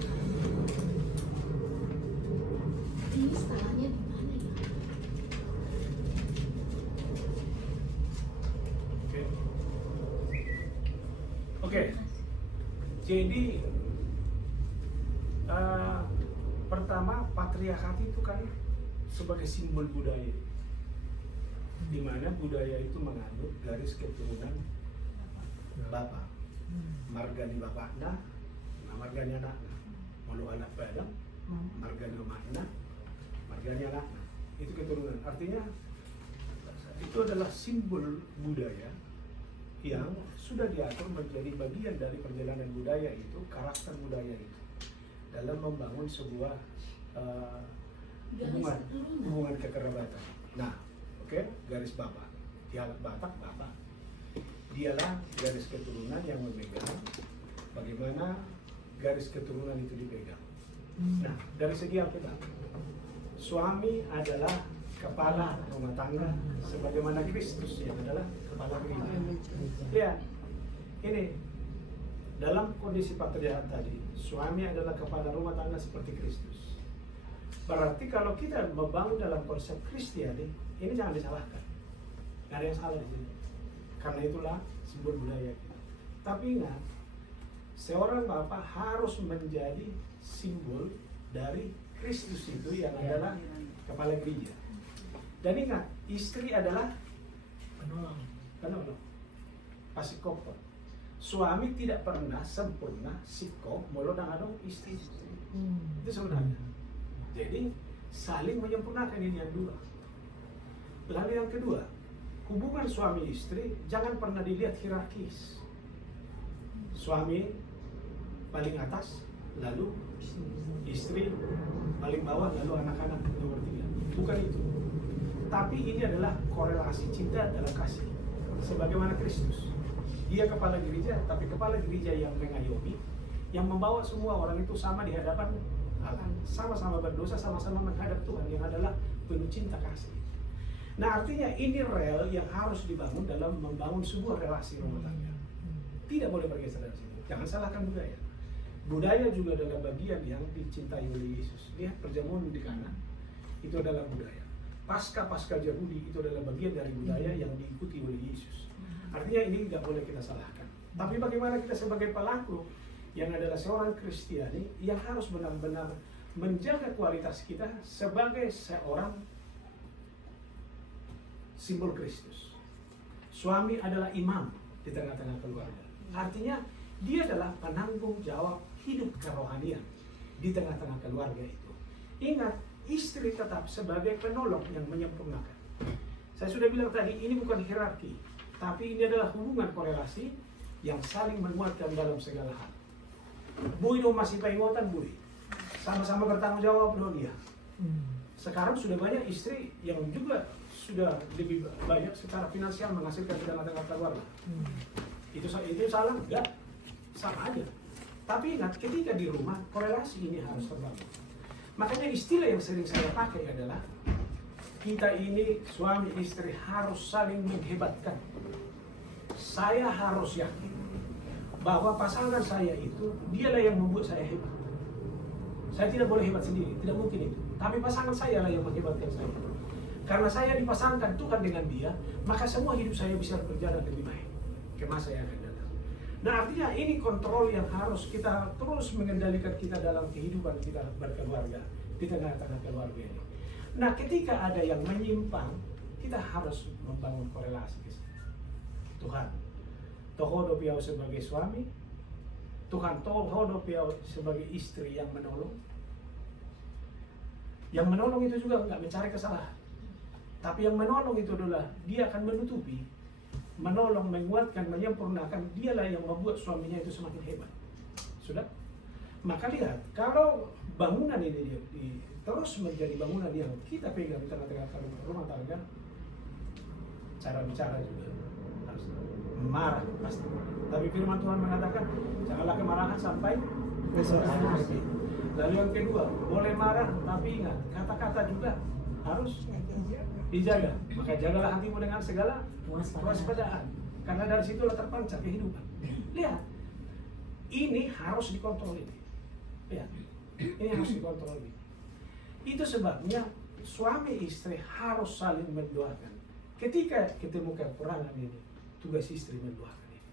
Ini salahnya di mana ya? Oke. Jadi pertama patriarkat itu kan sebagai simbol budaya, di mana budaya itu menganut garis keturunan bapak, margani bapakna, margani anakna, malu anak badang, margani omakna, margani anakna. Itu keturunan. Artinya itu adalah simbol budaya yang sudah diatur menjadi bagian dari perjalanan budaya itu, karakter budaya itu dalam membangun sebuah hubungan kekerabatan. Nah, oke, garis bapak, dialah bapak, dialah garis keturunan yang memegang bagaimana garis keturunan itu dipegang. Nah, dari segi Alkitab, suami adalah kepala rumah tangga sebagaimana Kristus yang adalah kepala gereja. Ya, ini dalam kondisi patriarkat tadi, suami adalah kepala rumah tangga seperti Kristus. Berarti kalau kita membangun dalam konsep Kristiani, ini jangan disalahkan. Nggak ada yang salah di sini. Karena itulah simbol budaya kita. Tapi ingat, seorang bapak harus menjadi simbol dari Kristus itu yang adalah kepala gereja. Dan ingat, istri adalah penolong, pasikopo. Suami tidak pernah sempurna siko molodang adong istri. Itu sebenarnya. Jadi saling menyempurnakan ini yang dua. Lalu yang kedua, hubungan suami istri jangan pernah dilihat hierarkis. Suami paling atas, lalu istri paling bawah, lalu anak-anak nomor 3. Bukan itu. Tapi ini adalah korelasi cinta dalam kasih. Sebagaimana Kristus. Dia kepala gereja, tapi kepala gereja yang mengayomi, yang membawa semua orang itu sama di hadapan Allah. Sama-sama berdosa, sama-sama menghadap Tuhan yang adalah penuh cinta kasih. Nah, artinya ini rel yang harus dibangun dalam membangun sebuah relasi rumah tangga. Tidak boleh bergeser dari sini. Jangan salahkan budaya. Budaya juga adalah bagian yang dicintai oleh Yesus. Lihat perjamuan di kanan, itu adalah budaya. Pasca Yahudi itu adalah bagian dari budaya yang diikuti oleh Yesus. Artinya ini tidak boleh kita salahkan. Tapi bagaimana kita sebagai pelaku yang adalah seorang Kristiani yang harus benar-benar menjaga kualitas kita sebagai seorang simbol Kristus. Suami adalah imam di tengah-tengah keluarga. Artinya dia adalah penanggung jawab hidup kerohanian di tengah-tengah keluarga itu. Ingat, istri tetap sebagai penolong yang menyempurnakan. Saya sudah bilang tadi, ini bukan hierarki, tapi ini adalah hubungan korelasi yang saling menguatkan dalam segala hal. Bui dong masih pengotan bui, sama-sama bertanggung jawab dong dia. Sekarang sudah banyak istri yang juga sudah lebih banyak secara finansial menghasilkan di tengah-tengah keluarga. Itu salah? Enggak, sama aja. Tapi ingat, ketika di rumah korelasi ini harus terbangun. Makanya istilah yang sering saya pakai adalah kita ini suami istri harus saling menghebatkan. Saya harus yakin bahwa pasangan saya itu dialah yang membuat saya hebat. Saya tidak boleh hebat sendiri, tidak mungkin itu. Tapi pasangan saya lah yang menghebatkan saya. Karena saya dipasangkan Tuhan dengan dia, maka semua hidup saya bisa berjalan lebih baik ke masa yang akan datang. Nah, artinya ini kontrol yang harus kita terus mengendalikan kita dalam kehidupan kita berkeluarga di tengah-tengah keluarga ini. Nah, ketika ada yang menyimpang, kita harus membangun korelasi ke situ. Tuhan, tohodo piau sebagai suami, Tuhan tohodo piau sebagai istri yang menolong. Yang menolong itu juga nggak mencari kesalahan, tapi yang menolong itu adalah dia akan menutupi, menolong, menguatkan, menyempurnakan. Dialah yang membuat suaminya itu semakin hebat. Sudah? Maka lihat, kalau bangunan ini terus menjadi bangunan yang kita pegang di tengah-tengah rumah tangga, cara bicara juga harus marah pasti. Tapi firman Tuhan mengatakan, janganlah kemarahan sampai besok hari. Lalu yang kedua, boleh marah, tapi ingat, kata-kata juga harus dijaga. Maka jagalah hatimu dengan segala kewaspadaan, karena dari situlah terpancar kehidupan. Lihat, ini harus dikontrol ini. Lihat, ini harus dikontrol ini. Itu sebabnya suami istri harus saling mendoakan. Ketika ketemu kekurangan ini, tugas istri mendoakan ini.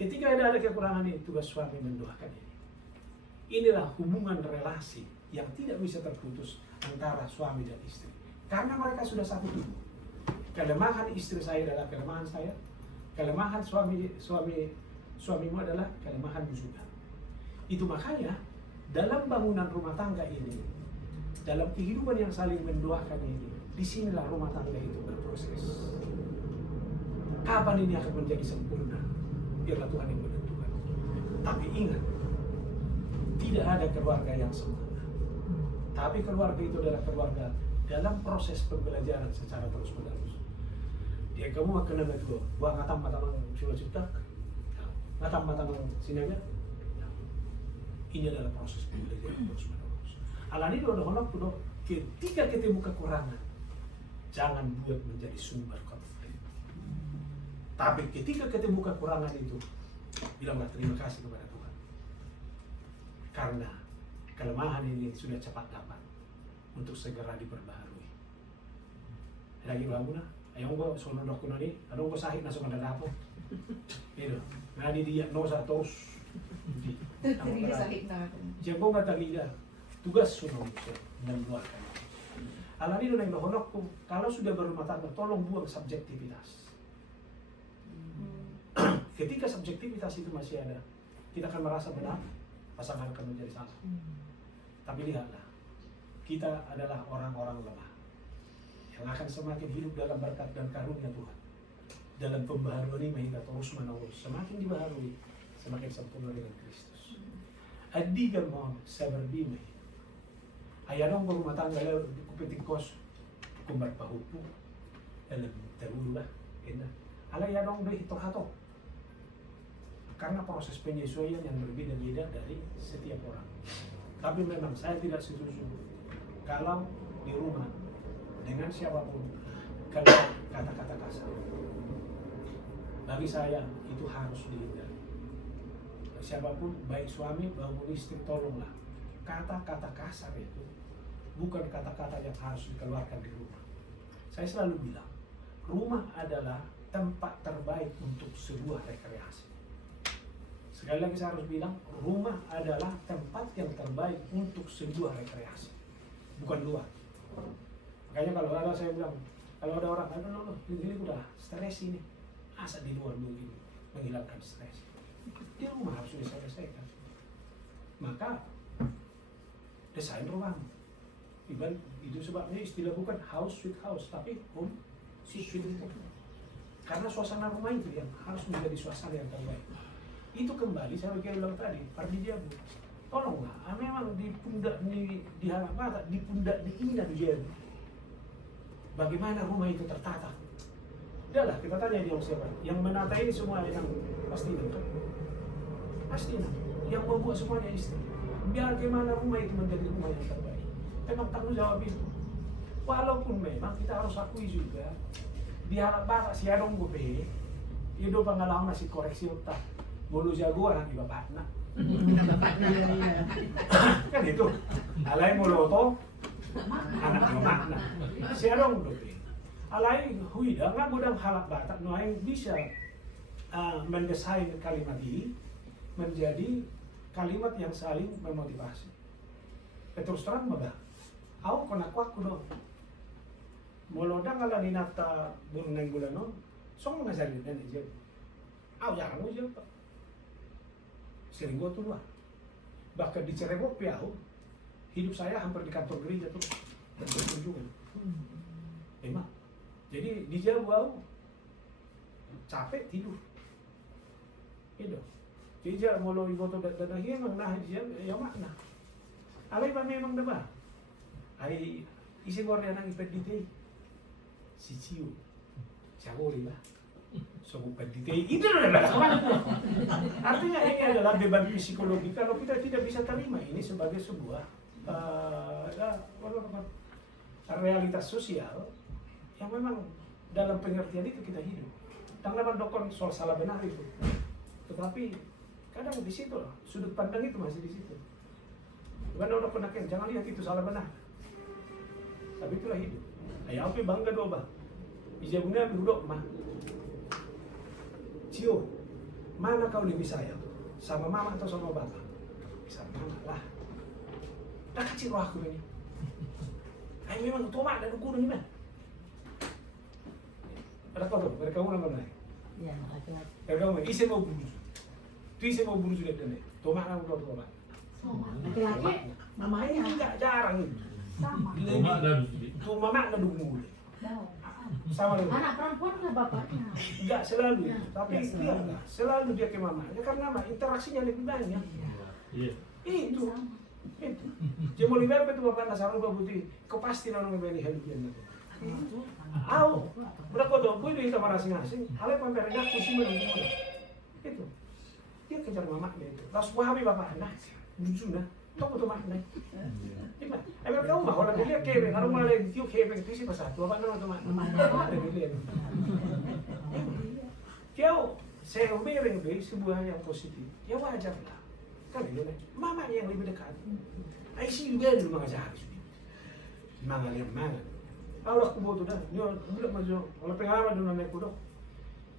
Ketika ada kekurangan ini, tugas suami mendoakan ini. Inilah hubungan relasi yang tidak bisa terputus antara suami dan istri. Karena mereka sudah satu tubuh. Kelemahan istri saya adalah kelemahan saya. Kelemahan suamimu adalah kelemahanmu juga. Itu makanya dalam bangunan rumah tangga ini, dalam kehidupan yang saling mendoakan ini, disinilah rumah tangga itu berproses. Kapan ini akan menjadi sempurna? Biarlah Tuhan yang menentukan. Tapi ingat, tidak ada keluarga yang sempurna. Tapi keluarga itu adalah keluarga dalam proses pembelajaran secara terus-menerus. Dia kamu akan ada tuh, buang matang-matang sudah matang-matang sinaga. Ini adalah proses pembelajaran terus-menerus. Alani doa ketika ketemu kekurangan, jangan buat menjadi sumber konflik. Tapi ketika ketemu kekurangan itu, bilanglah terima kasih kepada Tuhan. Karena kelemahan ini sudah cepat dapat untuk segera diperbaharui. Lagi bangun lah, ayo gua sono dok kuno ni, ada gua sahih langsung ada lapo. Itu, nadi dia nosa terus. Jadi sakit na. Jangan nggak terlihat tugas sunnah mendoakan. Alani do nang honok kalau sudah berumah tangga, tolong buang subjektivitas. Ketika subjektivitas itu masih ada, kita akan merasa benar, pasangan akan menjadi salah. Tapi lihatlah, kita adalah orang-orang lemah yang akan semakin hidup dalam berkat dan karunia Tuhan. Dalam pembaharuan ini hingga terus menerus, semakin dibaharui, semakin sempurna dengan Kristus. Adi gamon seberbime. Ayadong berumah tangga lalu kupeting kos kumbar pahupu dalam terululah, enak. Alayadong deh hato. Karena proses penyesuaian yang berbeda-beda dari setiap orang. Tapi memang saya tidak setuju kalau di rumah dengan siapapun kalau kata-kata kasar. Bagi saya itu harus dihindari. Siapapun, baik suami maupun istri, tolonglah kata-kata kasar itu bukan kata-kata yang harus dikeluarkan di rumah. Saya selalu bilang, rumah adalah tempat terbaik untuk sebuah rekreasi. Sekali lagi saya harus bilang, rumah adalah tempat yang terbaik untuk sebuah rekreasi, bukan luar. Makanya kalau ada saya bilang, kalau ada orang, ini udah stres ini, masa di luar dulu ini menghilangkan stres. Di rumah harus diselesaikan. Maka desain rumah. Itu sebabnya istilah bukan house with house, tapi home with home. Karena suasana rumah itu yang harus menjadi suasana yang terbaik. Itu kembali saya bilang tadi, Pardidia Bu, tolonglah, memang di pundak di halak mata, di pundak di indah dia. Bagaimana rumah itu tertata? Udahlah, kita tanya dia siapa. Yang menata ini semua yang pasti itu. Pasti yang membuat semuanya istri. Biar bagaimana rumah itu menjadi rumah yang terbaik. Memang tanggung jawab itu. Walaupun memang kita harus akui juga di halak bapak si adong gue, itu pengalaman si koreksi otak. Bolu jagoan di bapakna. Kan itu. Alay moloto anak makna. Si adong gue. Alay huida nggak modal halak batak no yang bisa mendesain kalimat ini menjadi kalimat yang saling memotivasi. Terus terang mbak, Aku kena kuaku dong. Molodang ala ninata burung nang bulan non, song ngajarin dan aja. Aku jangan aja pak. Sering gua tuh lah. Bahkan di Cirebon piau, hidup saya hampir di kantor gereja tuh dan berkunjungan. Emang. Jadi di Jawa capek tidur. Gitu. Jadi mau lo ibu tuh datang memang nah dia ya makna. Alai ba memang deba. Ai isi gor yang ipet dite. Si ciu. Siapa lah. So bukan dite itu udah artinya ini adalah beban psikologi kalau kita tidak bisa terima ini sebagai sebuah realitas sosial yang memang dalam pengertian itu kita hidup. Tangan dokon soal salah benar itu. Tetapi kadang di situ loh, sudut pandang itu masih di situ. Bukan udah penaken, jangan lihat itu salah benar. Tapi itulah hidup. Ayah apa bangga doa bang. Ijabuna duduk mah. Cio, mana kau lebih sayang? Sama mama atau sama bapak? Sama mama lah. Dah kecil aku ini. Ayah memang tua dan ukuran ini. Ada kau tuh, mereka mau mana? Ya, laki-laki. Mereka mau isi mau buru. Tu isi mau buru sudah dene. Tua nak kau tua. Laki-laki, mamanya. Ini enggak jarang ini. Sama. Cuma ada di Tu mama nak dulu. Sama dengan. Anak perempuan ke bapaknya. Enggak selalu, Ya, tapi ya, dia enggak selalu dia ke mamanya karena apa? Interaksinya lebih banyak. Iya. Itu. Dia mau lihat apa itu bapak nasar ubah putih. Kau pasti orang membeli hadiah. Au, berapa dong? Gue di kamar asing-asing. Halnya pamer enggak kusi menunggu. Itu. Dia kejar mamanya itu. Lalu wahabi bapak anak. Lucu nah. Toko tuh makna. Iba. Emang kamu mah orang dia kebe, kalau mulai tiup kebe itu sih pasal. Bapak nama tuh makna. Ada dia. Kau saya mereng be sebuah yang positif. Ya wajar lah. Kan itu nih. Mama yang lebih dekat. I see juga dulu mengajar. Mangal yang mana? Allah kubo tuh dah. Nyo budak maju. Kalau pengalaman dulu naik kudo.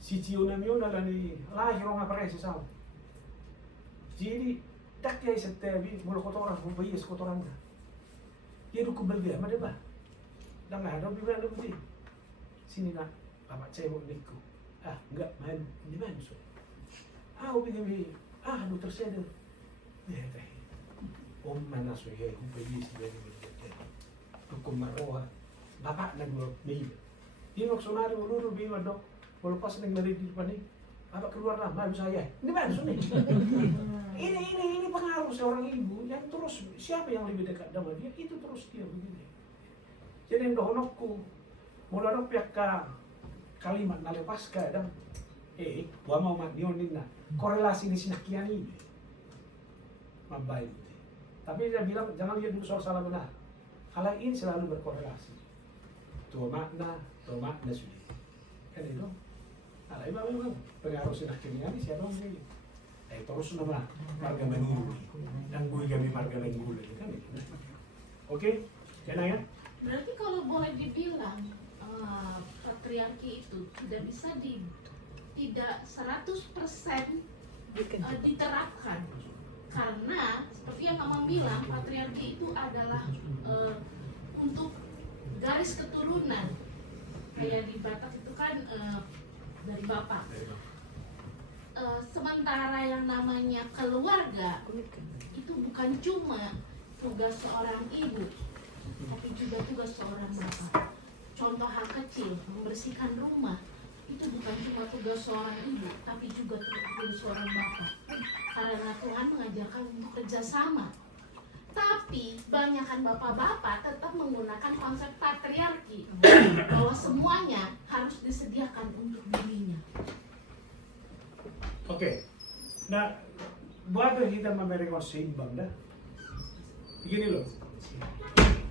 Si Cio namio nalani lahir orang apa sih sama. Jadi tak ya setiap mulu kotoran, mau bayi kotoran dah. Dia dulu berbeda, mana bah? Dah nggak ada bilang lebih. Sini nak, bapak cewek niku. Ah, enggak main di mana so? Ah, ubi aduh tersedar. Ya teh. Om mana so ya, bayi sebenarnya berbeda. Hukum maroha, bapak nak dua bayi. Dia maksudnya dulu bayi dok. Kalau pas neng dari di depan ini. Apa keluarlah, malu saya. Ini mana sini? Ini pengaruh seorang ibu yang terus siapa yang lebih dekat dengan dia itu terus dia begini. Jadi yang dohonokku, mulai pihak kalimat nalepaska dan gua mau magdionin na korelasi di sinakian ini, mabai. Tapi dia bilang jangan lihat dulu soal salah benar. Hal ini selalu berkorelasi. Tua makna sudah. Kan itu. Alay ba memang pengaruh sinak kimia ini siapa yang terus nama marga menunggu dan gue kami marga menunggu kan itu. Oke, kena ya? Berarti kalau boleh dibilang patriarki itu tidak bisa tidak 100% diterapkan karena seperti yang Mama bilang patriarki itu adalah untuk garis keturunan kayak di Batak itu kan dari bapak. Sementara yang namanya keluarga itu bukan cuma tugas seorang ibu, tapi juga tugas seorang bapak. Contoh hal kecil, membersihkan rumah itu bukan cuma tugas seorang ibu, tapi juga tugas seorang bapak. Karena Tuhan mengajarkan untuk kerjasama. Tapi banyakkan bapak-bapak tetap menggunakan konsep patriarki bahwa semuanya harus disediakan untuk dirinya. Oke. Nah, buat kita memberikan seimbang dah. Begini loh.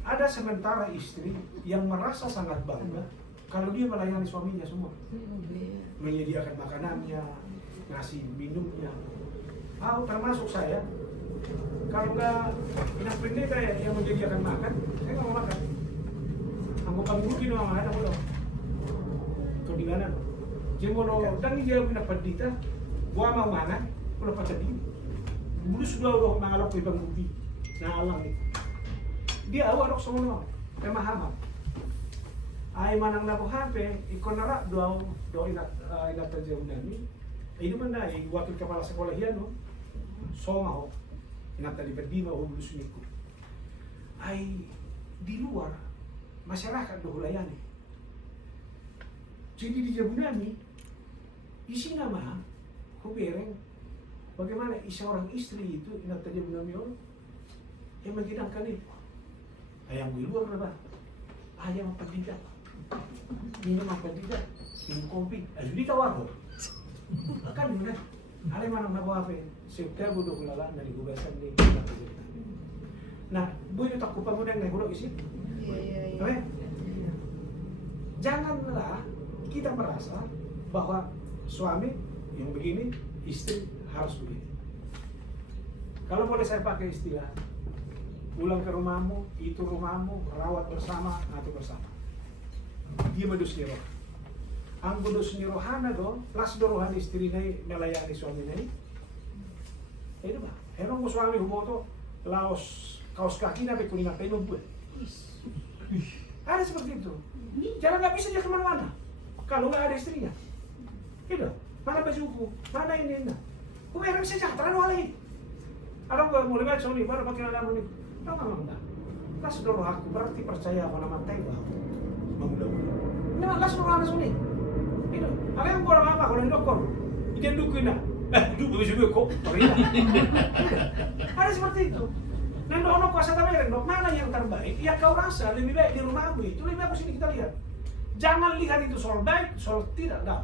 Ada sementara istri yang merasa sangat bangga kalau dia melayani suaminya semua. Menyediakan makanannya, ngasih minumnya. Termasuk saya. Kalau nggak inak pendeta yang menyediakan makan, saya nggak mau makan. Anggap mungkin orang ada belum. Kau di mana? Jadi kalau dan dia inak pendeta, gua mau mana? Kalau pacar dia, dulu sudah mengalami ibang bukti, nah alang nih. dia awak dok semua pemahaman. Ai manang na HP, ikon nara do inat terjadi nami. Ini mana wakil kepala sekolah hian no. Songa ho. Inat tadi berdima ho bulus niku. Ai di luar masyarakat do layani. Jadi di Jabunani isi nama hubereng bagaimana seorang istri itu inat tadi Jabunani orang yang menghidangkan itu. Ayam di luar apa? Ayam apa tidak? Minum apa tidak? Minum kopi. Jadi tawar ho. Kan mana? Ada mana nak apa? Setiap bodoh kelalan dari gugasan ni. Nah, boleh tak kupang muna yang naik isi? Oke? Janganlah kita merasa bahwa suami yang begini, istri harus begini. Kalau boleh saya pakai istilah, pulang ke rumahmu, itu rumahmu, rawat bersama, atau bersama. Dia medus ni roh. Ang medus ni rohana do, plus do rohani istri nai melayani suami nai. Itu bah. Emang suami humoto laos kaos kaki nabe kuning apa itu buat. Ada seperti itu. Jangan nggak bisa dia kemana-mana. Kalau nggak ada istrinya. Gitu. Mana bajuku, mana ini nah. Kumain bisa sejahtera wali. Ada nggak mulai baca ni, baru pakai alam ni. Enggak. Kas dulu aku berarti percaya pada mata itu. Mudah-mudahan. Nah, kas dulu anak sini. Itu. Ada yang kurang apa kalau dokter? Ikan dukuin dah. Dulu juga kok. Ada seperti itu. Nah, ono kuasa tamereng, dok mana yang terbaik? Ya kau rasa lebih baik di rumahmu itu lebih bagus ini kita lihat. Jangan lihat itu soal baik, soal tidak dah.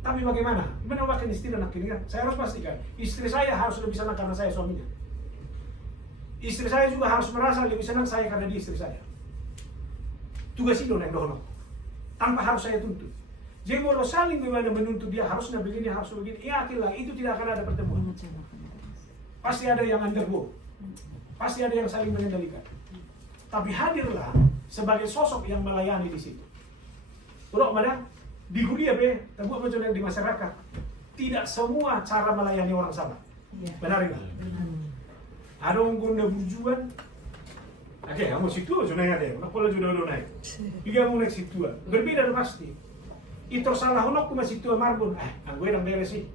Tapi bagaimana? Menolakkan istri dan anak ini kan? Saya harus pastikan istri saya harus lebih senang karena saya suaminya. Istri saya juga harus merasa lebih senang saya karena dia istri saya. Tugas itu naik dono. Tanpa harus saya tuntut. Jadi kalau saling gimana menuntut dia harusnya begini, harus begini. Yakinlah itu tidak akan ada pertemuan. Pasti ada yang undergo. Pasti ada yang saling mengendalikan. Tapi hadirlah sebagai sosok yang melayani di situ. Bro, mana? Di kuliah tebu apa yang di masyarakat. Tidak semua cara melayani orang sama. Benar enggak? Ada orang guna berjuang. Oke, kamu situ sudah ada. Nak pola sudah naik. Juga mau naik situ. Berbeda pasti. Itu salah honok kuma situ marbun. Aku yang beres sih.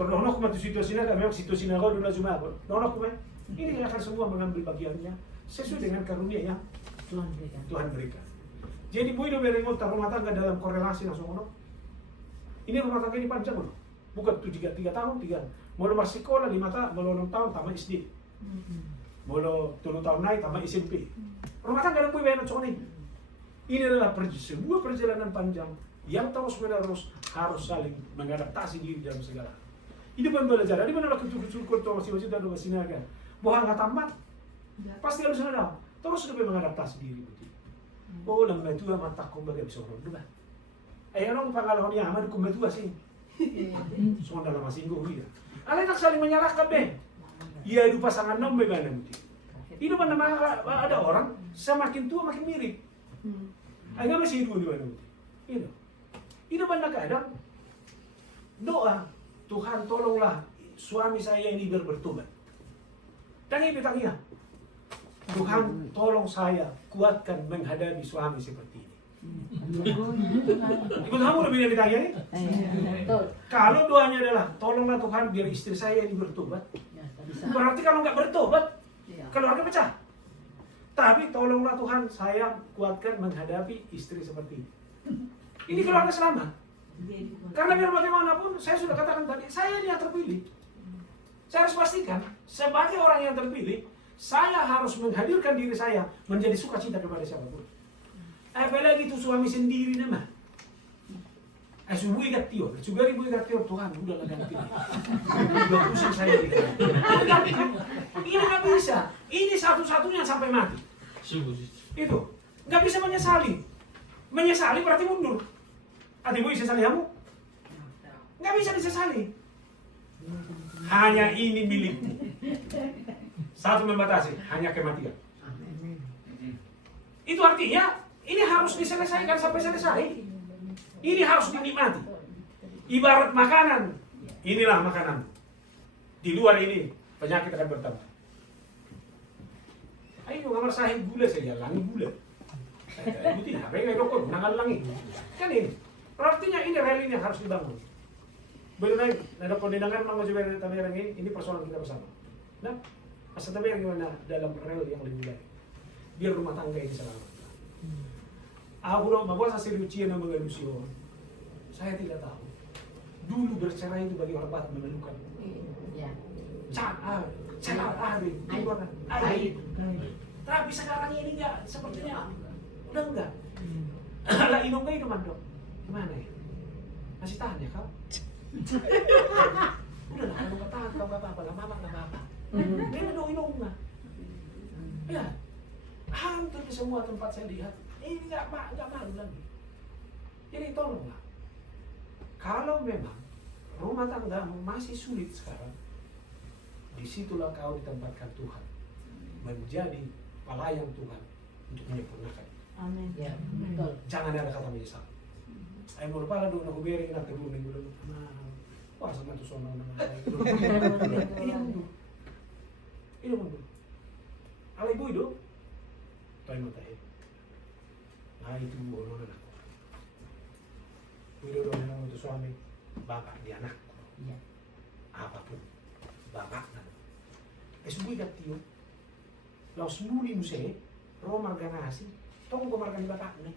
Terhonok kuma situ sini ada memang situ sini kau dulu cuma apa? Honok kuma. Ini akan semua mengambil bagiannya sesuai dengan karunia yang Tuhan berikan. Jadi boy do berengol rumah tangga dalam korelasi langsung honok. Ini rumah tangga ini panjang loh. Bukan 3 tahun, 3. Mau masih sekolah 5 tahun, mau 6 tahun tamat SD. Mau 3 tahun naik tamat SMP. Rumah tangga dan boy benar cuma ini. Ini adalah sebuah perjalanan panjang yang terus-menerus harus saling mengadaptasi diri dalam segala. Ini pembelajaran. Di mana waktu cukur tuh masih dan masih naga. Bahwa nggak tamat, pasti harus ada. Terus lebih mengadaptasi diri betul. Oh, lang metua mata kumbaga bisa orang dulu. Orang pangalaman yang aman kumbaga sih. Semua dalam masinggung dia. Alay nak saling menyalahkan be. Iya itu pasangan nom bagaimana betul. Itu mana ada orang semakin tua makin mirip. Agak masih hidup di mana betul. Itu mana kadang doa Tuhan tolonglah suami saya ini biar bertobat. Tangi petangnya. Tuhan tolong saya kuatkan menghadapi suami seperti ini. Ikut kamu lebih dari tanya nih. Kalau doanya adalah tolonglah Tuhan biar istri saya ini bertobat. Berarti kalau nggak bertobat, keluarga pecah. Tapi tolonglah Tuhan saya kuatkan menghadapi istri seperti ini. Ini keluarga selamat. Karena biar bagaimanapun saya sudah katakan tadi, saya yang terpilih. Saya harus pastikan sebagai orang yang terpilih, saya harus menghadirkan diri saya menjadi sukacita kepada siapapun. Apalagi itu suami sendiri nama. Asubui gatio, sugari bui gatio Tuhan udah nggak ganti. Udah pusing saya ini. Ini nggak bisa. Ini satu-satunya sampai mati. Itu nggak bisa menyesali. Menyesali berarti mundur. Ati bui sesali kamu? Nggak bisa disesali. Hanya ini milikmu. Satu membatasi, hanya kematian. Itu artinya ini harus diselesaikan sampai selesai. Ini harus dinikmati. Ibarat makanan, inilah makanan. Di luar ini penyakit akan bertambah. Ayo ngamar sahih gula saja, langi gula. Itu tidak, pengen dokter, nangal langi. Kan ini, artinya ini rel ini harus dibangun. Benar, ada kondenangan mau coba tamerang ini persoalan kita bersama. Nah, asal tamerang gimana dalam rel yang lebih baik, biar rumah tangga ini selamat. Aku dong, bahwa saya seriusian yang mengelusi orang. Saya tidak tahu. Dulu bercerai itu bagi orang Batak memalukan. Ya. Aib. Tapi sekarang ini enggak, sepertinya udah enggak. Lah inong kayo naman dok. Gimana ya? Masih tahan ya kau? Udah lah, kalau nggak tahan kau nggak apa-apa, nggak apa-apa. Dia dong inong nggak. Ya, hampir di semua tempat saya lihat ini nggak malu lagi. Jadi tolonglah. Kalau memang rumah tangga masih sulit sekarang, disitulah kau ditempatkan Tuhan menjadi pelayan Tuhan untuk menyempurnakan. Amin. Ya, betul. Jangan ada kata menyesal. Ay mo pala doon ako bering na kadun ng gulo. Wala sa manto sono na. Ini mundo. Alay boy do. Tayo matahe. Nah itu ono na ako. Wido do na mo to suami, bapak di anak. Iya. Apapun. Bapak na. Esbuy gatio. Laos muli mo siya, Roma ganasi. Tong gumargan bapak na.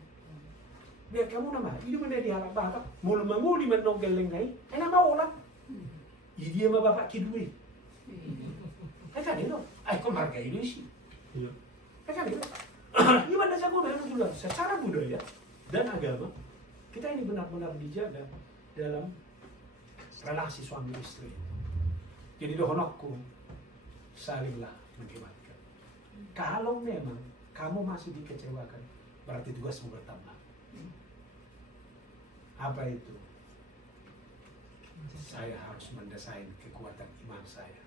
Biar kamu nama, itu mana dia anak bapak, mulu manguli menonggel lengai, enak mau lah. Dia mah bapak kidui. Kan itu, kok marga itu sih. Kan itu. Gimana jago dengan dulu, secara budaya dan agama kita ini benar-benar dijaga dalam relasi suami istri. Jadi dohonokku salinglah menghormatkan. Kalau memang kamu masih dikecewakan, berarti tugasmu bertambah. Apa itu? Saya harus mendesain kekuatan iman saya,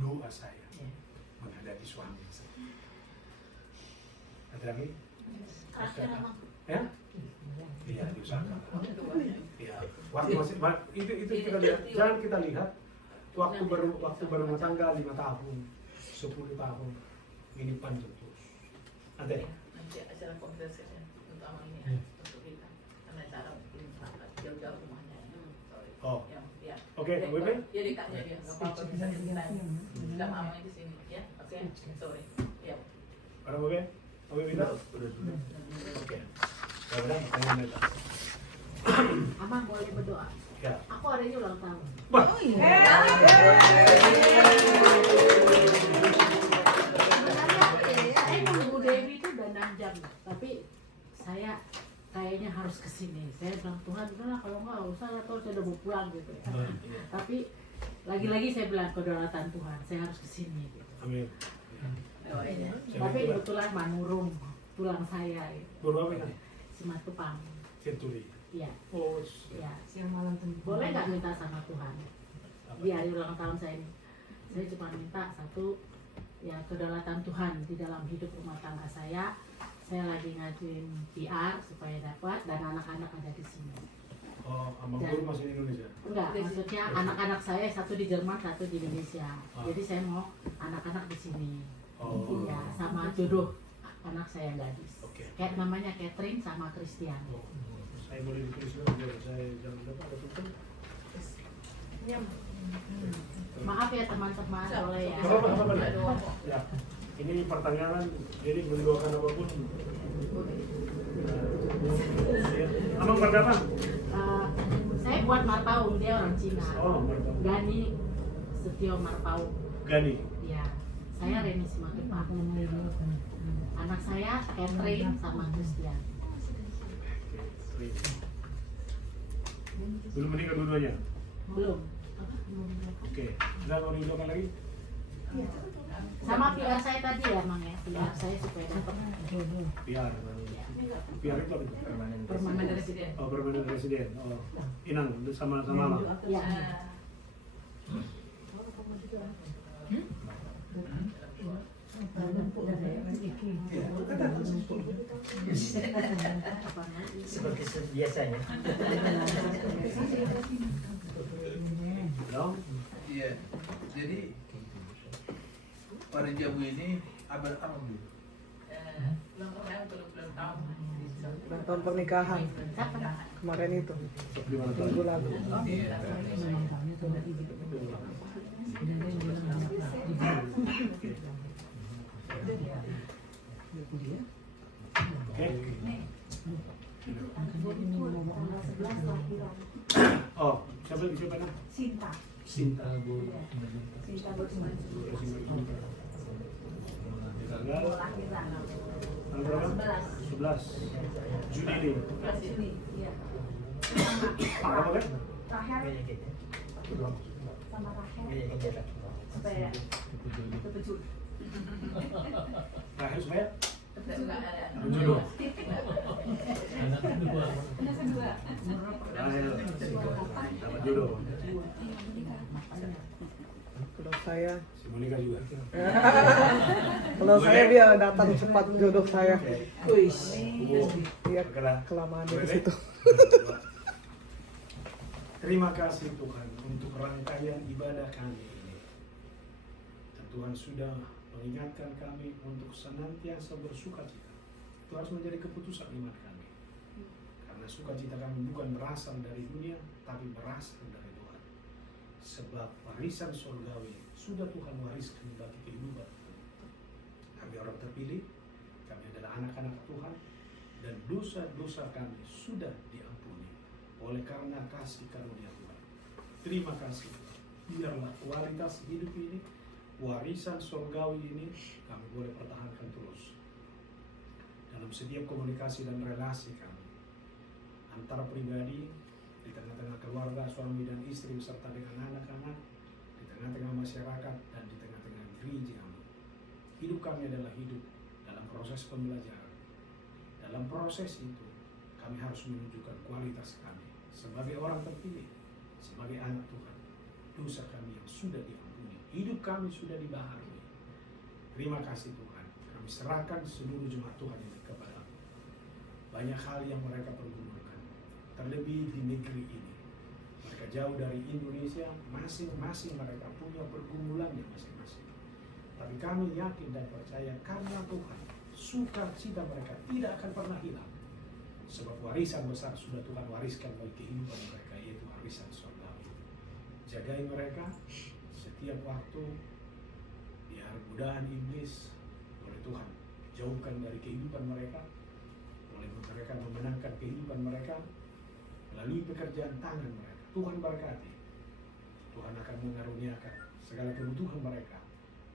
doa saya menghadapi suami saya. Ada lagi? Terakhir emang. Ya? Iya, diusahakan. Ya, waktu masih itu kita lihat. Jangan kita lihat waktu berumah tangga 5 tahun, 10 tahun ini panjang terus. Ada? Nanti acara konferensinya utama ini untuk kita karena cara jauh-jauh rumahnya. Oh. Ya. Oke, WB? Ya dekatnya dia, nggak apa-apa bisa ceritain. Sudah mamanya di sini, ya. Oke, sorry. Ya. Ada WB? WB tidak? Oke. Mudah-mudahan pertanyaan itu. Abang boleh berdoa. Ya. Aku hari ini ulang tahun. Wah. Sebenarnya saya menunggu Dewi itu udah 6 jam, tapi saya kayaknya harus kesini. Saya bilang Tuhan, udahlah kalau nggak usah lah, kalau saya udah mau pulang gitu ya. Tapi lagi-lagi saya bilang kedaulatan Tuhan, saya harus kesini. Gitu. Amin. Tapi kebetulan manurung tulang saya. Gitu. Baru apa ini? Simatupang. Senturi. Iya. Oh. Iya. Siang malam tentu. Boleh nggak minta sama Tuhan di hari ulang tahun saya ini? Saya cuma minta satu, ya kedaulatan Tuhan di dalam hidup rumah tangga saya. Saya lagi ngajuin PR supaya dapat dan anak-anak ada di sini. Oh, abang guru masih di Indonesia? Enggak, maksudnya anak-anak saya satu di Jerman, satu di Indonesia. Jadi saya mau anak-anak di sini. Oh. Ya, sama jodoh anak saya yang gadis. Oke. Kayak namanya Catherine sama Christian. Oh. Saya boleh ditulis dulu biar saya jangan lupa ada tutup. Maaf ya teman-teman, boleh ya. Apa? Ya. Ini pertanyaan, jadi mendoakan apapun. Abang berapa? Saya buat Marpau, dia orang Cina. Oh, Marpau. Gani Setio Marpau. Gani. Ya, saya Reni Simatupang. Anak saya Catherine sama Christian. Belum menikah dua-duanya? Belum. Oke. Sudah mau didoakan lagi? Sama PR saya tadi ya, Mang ya. PR saya supaya dapat jodoh. PR. PR itu apa itu? Permanent resident. Oh, permanent resident. Oh, Inang sama-sama mama. Ya. Seperti biasanya. Dong? Iya. Jadi para jamu ini Ulang tahun pernikahan kemarin itu minggu lalu. Oke. Oh, siapa nama? Sinta. Sinta. Sinta Bosman. Tanggal Lahiran. berapa? 11 Juni ini. 11 Juni. Iya. Apa kan? Rahel sama Rahel supaya terkejut. Terakhir supaya Jodoh. Anak kedua. Anak kedua. terakhir dapat jodoh. Kalau saya, Si Monica juga. kalau saya biar datang cepat jodoh saya. Oke. Iya, Okelah. kelamaan di Boleh? situ. Terima kasih Tuhan untuk rangkaian ibadah kami ini. Dan Tuhan sudah mengingatkan kami untuk senantiasa bersukacita. Itu harus menjadi keputusan iman kami. Karena sukacita kami bukan berasal dari dunia, tapi berasal dari Tuhan. Sebab warisan surgawi sudah Tuhan wariskan bagi kehidupan. Kami orang terpilih, kami adalah anak-anak Tuhan, dan dosa-dosa kami sudah diampuni oleh karena kasih karunia Tuhan. Terima kasih. Biarlah kualitas hidup ini, warisan surgawi ini kami boleh pertahankan terus dalam setiap komunikasi dan relasi kami antara pribadi, di tengah-tengah keluarga, suami dan istri beserta dengan anak-anak, di tengah-tengah masyarakat, dan di tengah-tengah gereja kami. Hidup kami adalah hidup dalam proses pembelajaran. Dalam proses itu kami harus menunjukkan kualitas kami sebagai orang terpilih, sebagai anak Tuhan. Dosa kami yang sudah diampuni, hidup kami sudah dibaharui. Terima kasih Tuhan, kami serahkan seluruh jemaat Tuhan ini kepada-Mu. Banyak hal yang mereka pergumulkan, terlebih di negeri ini. Mereka jauh dari Indonesia, masing-masing mereka punya pergumulannya masing-masing. Tapi kami yakin dan percaya karena Tuhan, sukacita mereka tidak akan pernah hilang. Sebab warisan besar sudah Tuhan wariskan bagi kehidupan mereka, yaitu warisan surgawi. Jagai mereka setiap waktu, biar godaan iblis oleh Tuhan jauhkan dari kehidupan mereka, oleh mereka memenangkan kehidupan mereka melalui pekerjaan tangan mereka. Tuhan berkati. Tuhan akan mengaruniakan segala kebutuhan mereka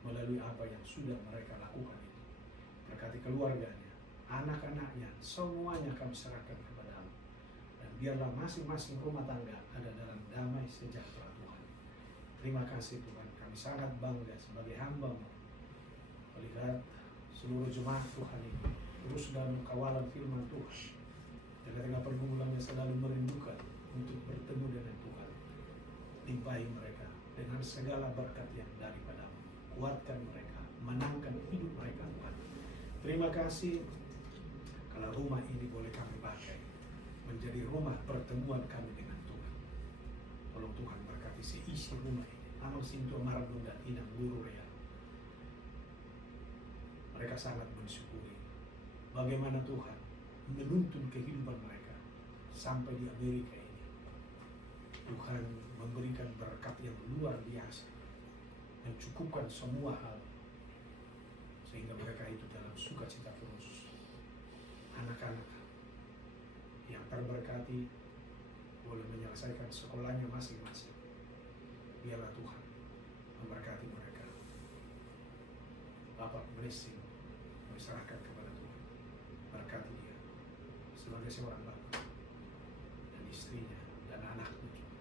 melalui apa yang sudah mereka lakukan itu. Berkati keluarganya, anak-anaknya, semuanya kami serahkan kepada-Mu. Dan biarlah masing-masing rumah tangga ada dalam damai sejahtera Tuhan. Terima kasih Tuhan, kami sangat bangga sebagai hamba-Mu melihat seluruh jemaat Tuhan ini terus dalam kawalan firman Tuhan. Tengah-tengah pergumulannya selalu merindukan untuk bertemu dengan Tuhan. Limpahi mereka dengan segala berkat yang daripada-Mu. Kuatkan mereka, menangkan hidup mereka Tuhan. Terima kasih kalau rumah ini boleh kami pakai menjadi rumah pertemuan kami dengan Tuhan. Tolong Tuhan berkati seisi rumah ini. Amang Sintu Marabun dan Inang Guru Rea. Mereka sangat bersyukuri bagaimana Tuhan menuntun kehidupan mereka sampai di Amerika ini. Tuhan memberikan berkat yang luar biasa, mencukupkan semua hal, sehingga mereka itu dalam sukacita terus. Anak-anak yang terberkati boleh menyelesaikan sekolahnya masing-masing. Biarlah Tuhan memberkati mereka. Bapak blessing, kami serahkan kepada Tuhan. Berkati dia sebagai seorang bapak dan istrinya dan anaknya juga.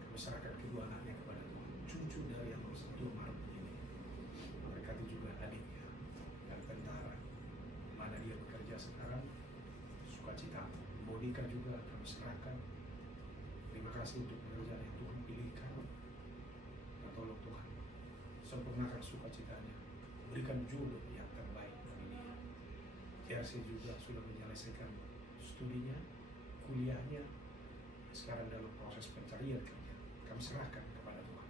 Kami serahkan kedua anaknya kepada Tuhan. Cucu dari yang bersentuh Marabun ini. Berkati juga adiknya dari tentara, mana dia bekerja sekarang. Sukacita. Monika juga kami serahkan. Terima kasih untuk pekerjaan yang Tuhan pilihkan. Dan tolong Tuhan, sempurnakan sukacitanya. Berikan jodoh yang terbaik bagi dia. Jersey juga sudah menyelesaikan studinya, kuliahnya. Sekarang dalam proses pencarian kerja. Kami serahkan kepada Tuhan.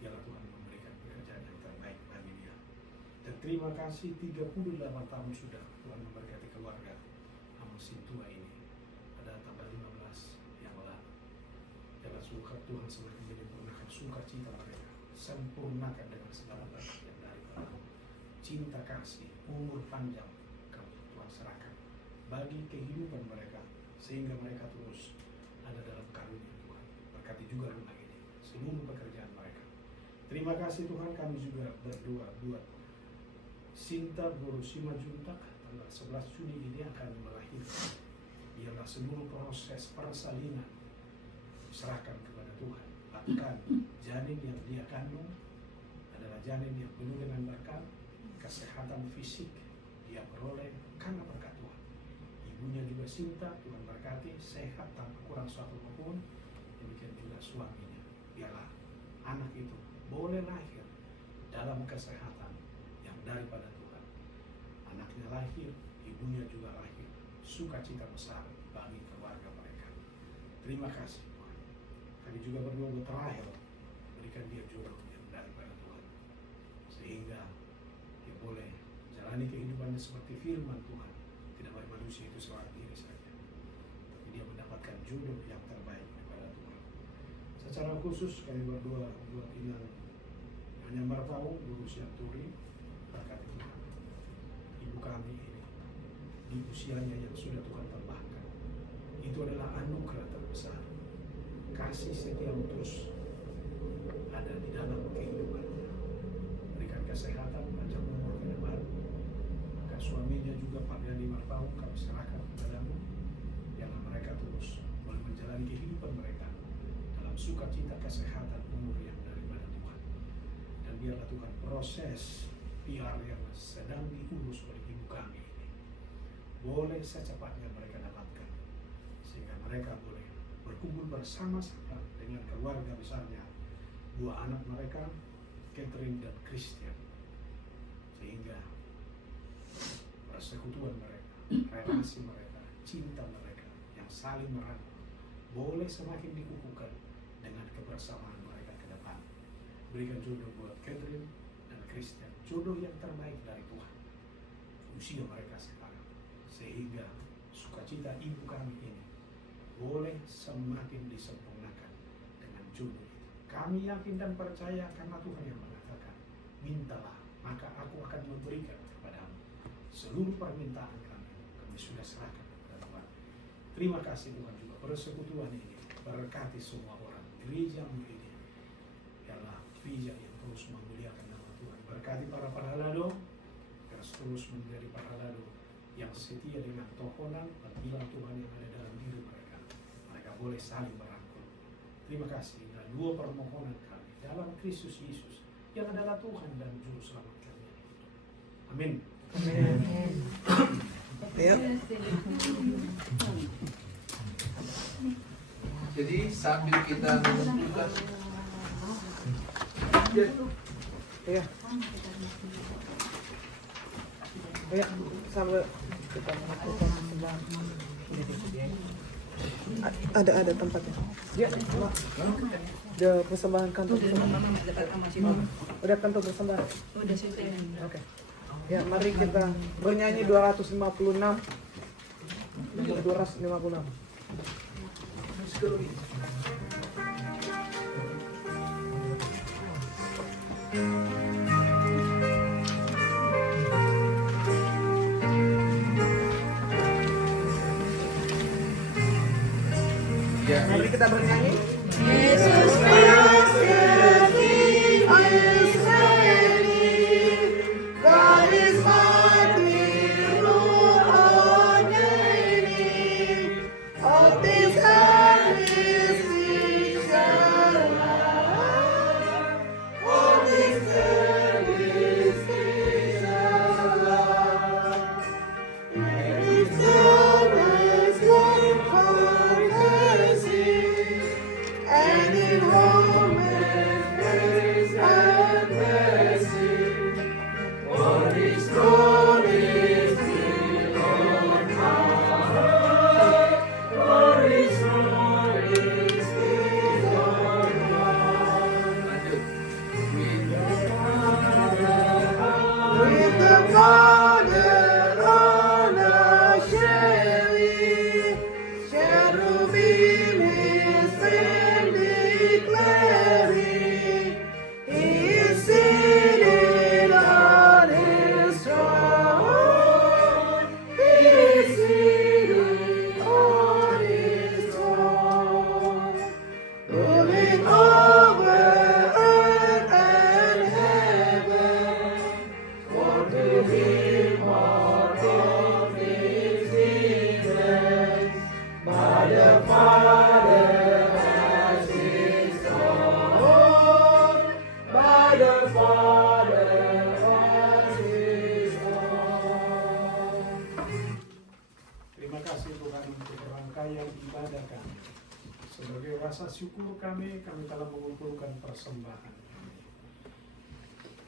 Biarlah Tuhan memberikan pekerjaan yang terbaik bagi dia. Dan terima kasih 38 tahun sudah Tuhan memberkati keluarga Amos Sintua ini. Pada tanggal 15 yang lalu. Jangan suka Tuhan semakin menyempurnakan sukacita mereka. Sempurnakan dengan segala berkat yang daripada cinta kasih, umur panjang kami Tuhan serahkan bagi kehidupan mereka, sehingga mereka terus ada dalam karunia Tuhan. Berkati juga rumah ini, seluruh pekerjaan mereka. Terima kasih Tuhan, kami juga berdoa buat Sinta Borosima Juntak tanggal 11 Juni ini akan melahirkan. Biarlah seluruh proses persalinan diserahkan kepada Tuhan. Bahkan janin yang dia kandung adalah janin yang penuh dengan berkat, kesehatan fisik dia peroleh karena berkat Tuhan. Ibunya juga Sinta, Tuhan berkati, sehat tanpa kurang suatu apapun. Demikian juga suaminya. Biarlah anak itu boleh lahir dalam kesehatan yang daripada Tuhan. Anaknya lahir, ibunya juga lahir. Sukacita besar bagi keluarga mereka. Terima kasih Tuhan. Kami juga berdoa buat Rahel, berikan dia jodoh yang daripada Tuhan, sehingga dia boleh jalani kehidupannya seperti firman Tuhan. Tidak baik manusia itu seorang diri saja, tapi dia mendapatkan jodoh yang terbaik daripada Tuhan. Secara khusus kami berdoa buat Inang Nyonya Martau, berusia Turi, berkati Tuhan. Ibu kami ini di usianya yang sudah Tuhan tambahkan, itu adalah anugerah terbesar. Kasih setia terus ada di dalam kehidupannya. Berikan kesehatan, panjang umur ke depan. Maka suaminya juga Pak Yani Martau kami serahkan kepadamu. Biarlah mereka terus boleh menjalani kehidupan mereka dalam sukacita, kesehatan, umur yang daripada Tuhan. Dan biarlah Tuhan proses PR yang sedang diurus oleh ibu kami ini boleh secepatnya mereka dapatkan, sehingga mereka boleh berkumpul bersama-sama dengan keluarga besarnya, dua anak mereka, Catherine dan Christian, sehingga persekutuan mereka, relasi mereka, cinta mereka yang saling merangkul boleh semakin dikukuhkan dengan kebersamaan mereka ke depan. Berikan jodoh buat Catherine dan Christian, jodoh yang terbaik dari Tuhan usia mereka sekarang, sehingga sukacita ibu kami ini boleh semakin disempurnakan dengan jodoh itu. Kami yakin dan percaya karena Tuhan yang mengatakan, mintalah maka aku akan memberikan kepadamu. Seluruh permintaan kami sudah serahkan kepada Tuhan. Terima kasih Tuhan juga persekutuan ini berkati semua orang, gerejamu ini. Biarlah gereja yang terus memuliakan nama Tuhan. Berkati para paralado, terus menjadi paralado yang setia dengan tokonan panggilan Tuhan yang ada dalam diri mereka. Mereka boleh saling merangkul. Terima kasih. Dan dua permohonan kami dalam Kristus Yesus yang adalah Tuhan dan Juru Selamat kami. Amin. Amin. Ya. Jadi sambil kita menentukan Iya. Iya, sambil kita menentukan sebelah. Ada tempatnya. Ya, ada persembahan kantor persembahan. Udah kantor persembahan. Udah selesai. Oke. Ya, mari kita bernyanyi 256. 256. Mari kita bernyanyi. Yesus Kristus, God is mighty, Lord on all things are His creation, all things are His creation. His love is one confessing, and He kepada kami. Sebagai rasa syukur kami telah mengumpulkan persembahan kami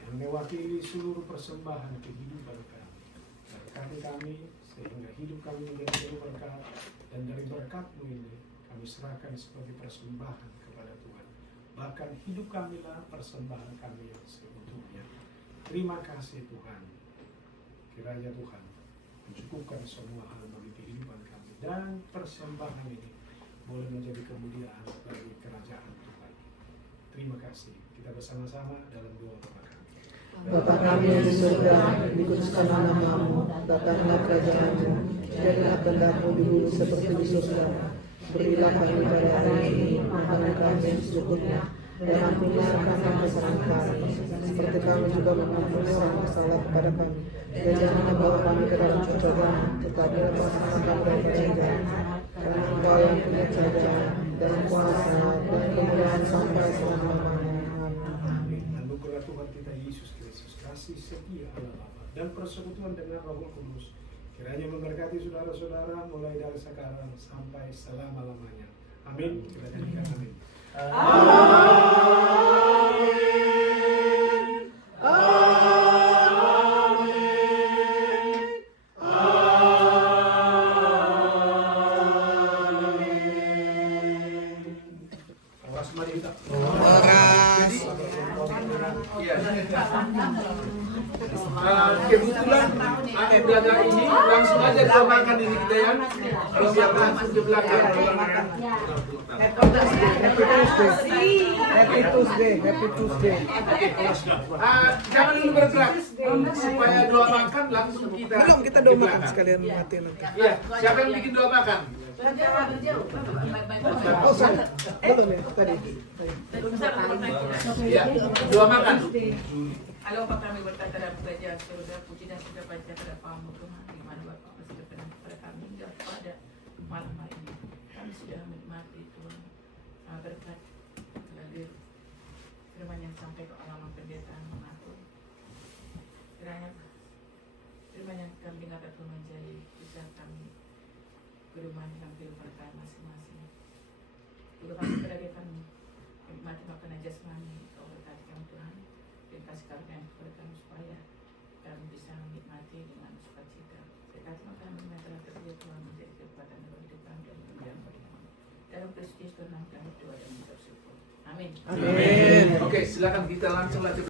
yang mewakili seluruh persembahan kehidupan kami. Berkati kami sehingga hidup kami menjadi penuh berkat, dan dari berkat-Mu ini kami serahkan sebagai persembahan kepada Tuhan. Bahkan hidup kamilah persembahan kami yang seutuhnya. Terima kasih Tuhan. Kiranya Tuhan mencukupkan semua hal bagi kehidupan kami, dan persembahan ini boleh menjadi kemuliaan bagi kerajaan Tuhan. Terima kasih. Kita bersama-sama dalam doa kami. Bapa kami yang di surga, dikuduskanlah nama-Mu, datanglah kerajaan-Mu, jadilah kehendak-Mu di bumi seperti di surga. Berilah kami pada hari ini makanan kami yang secukupnya, dan ampunilah kami kesalahan kami, seperti kami juga mengampuni orang bersalah kepada kami. Dan jangan membawa kami ke dalam pencobaan, tetapi lepaskanlah kami dari jahat. Karena Engkau yang punya kerajaan dan kuasa dan kemuliaan sampai selama-lamanya. Amin. Anugerah Tuhan kita Yesus Kristus, kasih setia Allah Bapa, dan persekutuan dengan Roh Kudus kiranya memberkati saudara-saudara mulai dari sekarang sampai selama-lamanya. Amin. Kita nyanyikan amin. Oras mari kita. Iya. Kebetulan ibadah ini langsung aja dimakan ini kita ya. Siap langsung ke belakang. Happy Tuesday. Jangan dulu bergerak supaya doa makan langsung kita. Belum, kita doa makan sekalian mati nanti. Iya, siapa yang bikin doa makan? Oh, saya belum ya tadi. Iya, doa makan. Halo Bapak, kami berkata dalam kerajaan surga, puji dan sujud kepada Bapa-Mu Tuhan, di mana Bapa masih berkenan kepada kami hingga pada malam hari ini. Kami sudah menikmati Tuhan berkat melalui firman yang sampai ke alaman penderitaan mengaku. Kiranya firman yang kami dengarkan Tuhan menjadi bisa kami berumah dalam kehidupan masing-masing. Juga kami berada kami menikmati makanan jasmani, Kau berkati kami Tuhan. Kasih karunia kepada kami supaya kami bisa menikmati dengan sukacita. Berkati makanan yang telah tersedia Tuhan menjadi kekuatan dalam hidup kami dan kemuliaan bagi kami. Dalam Kristus Tuhan kami doa dan bersyukur. Amin. Oke, silakan kita langsung lanjut.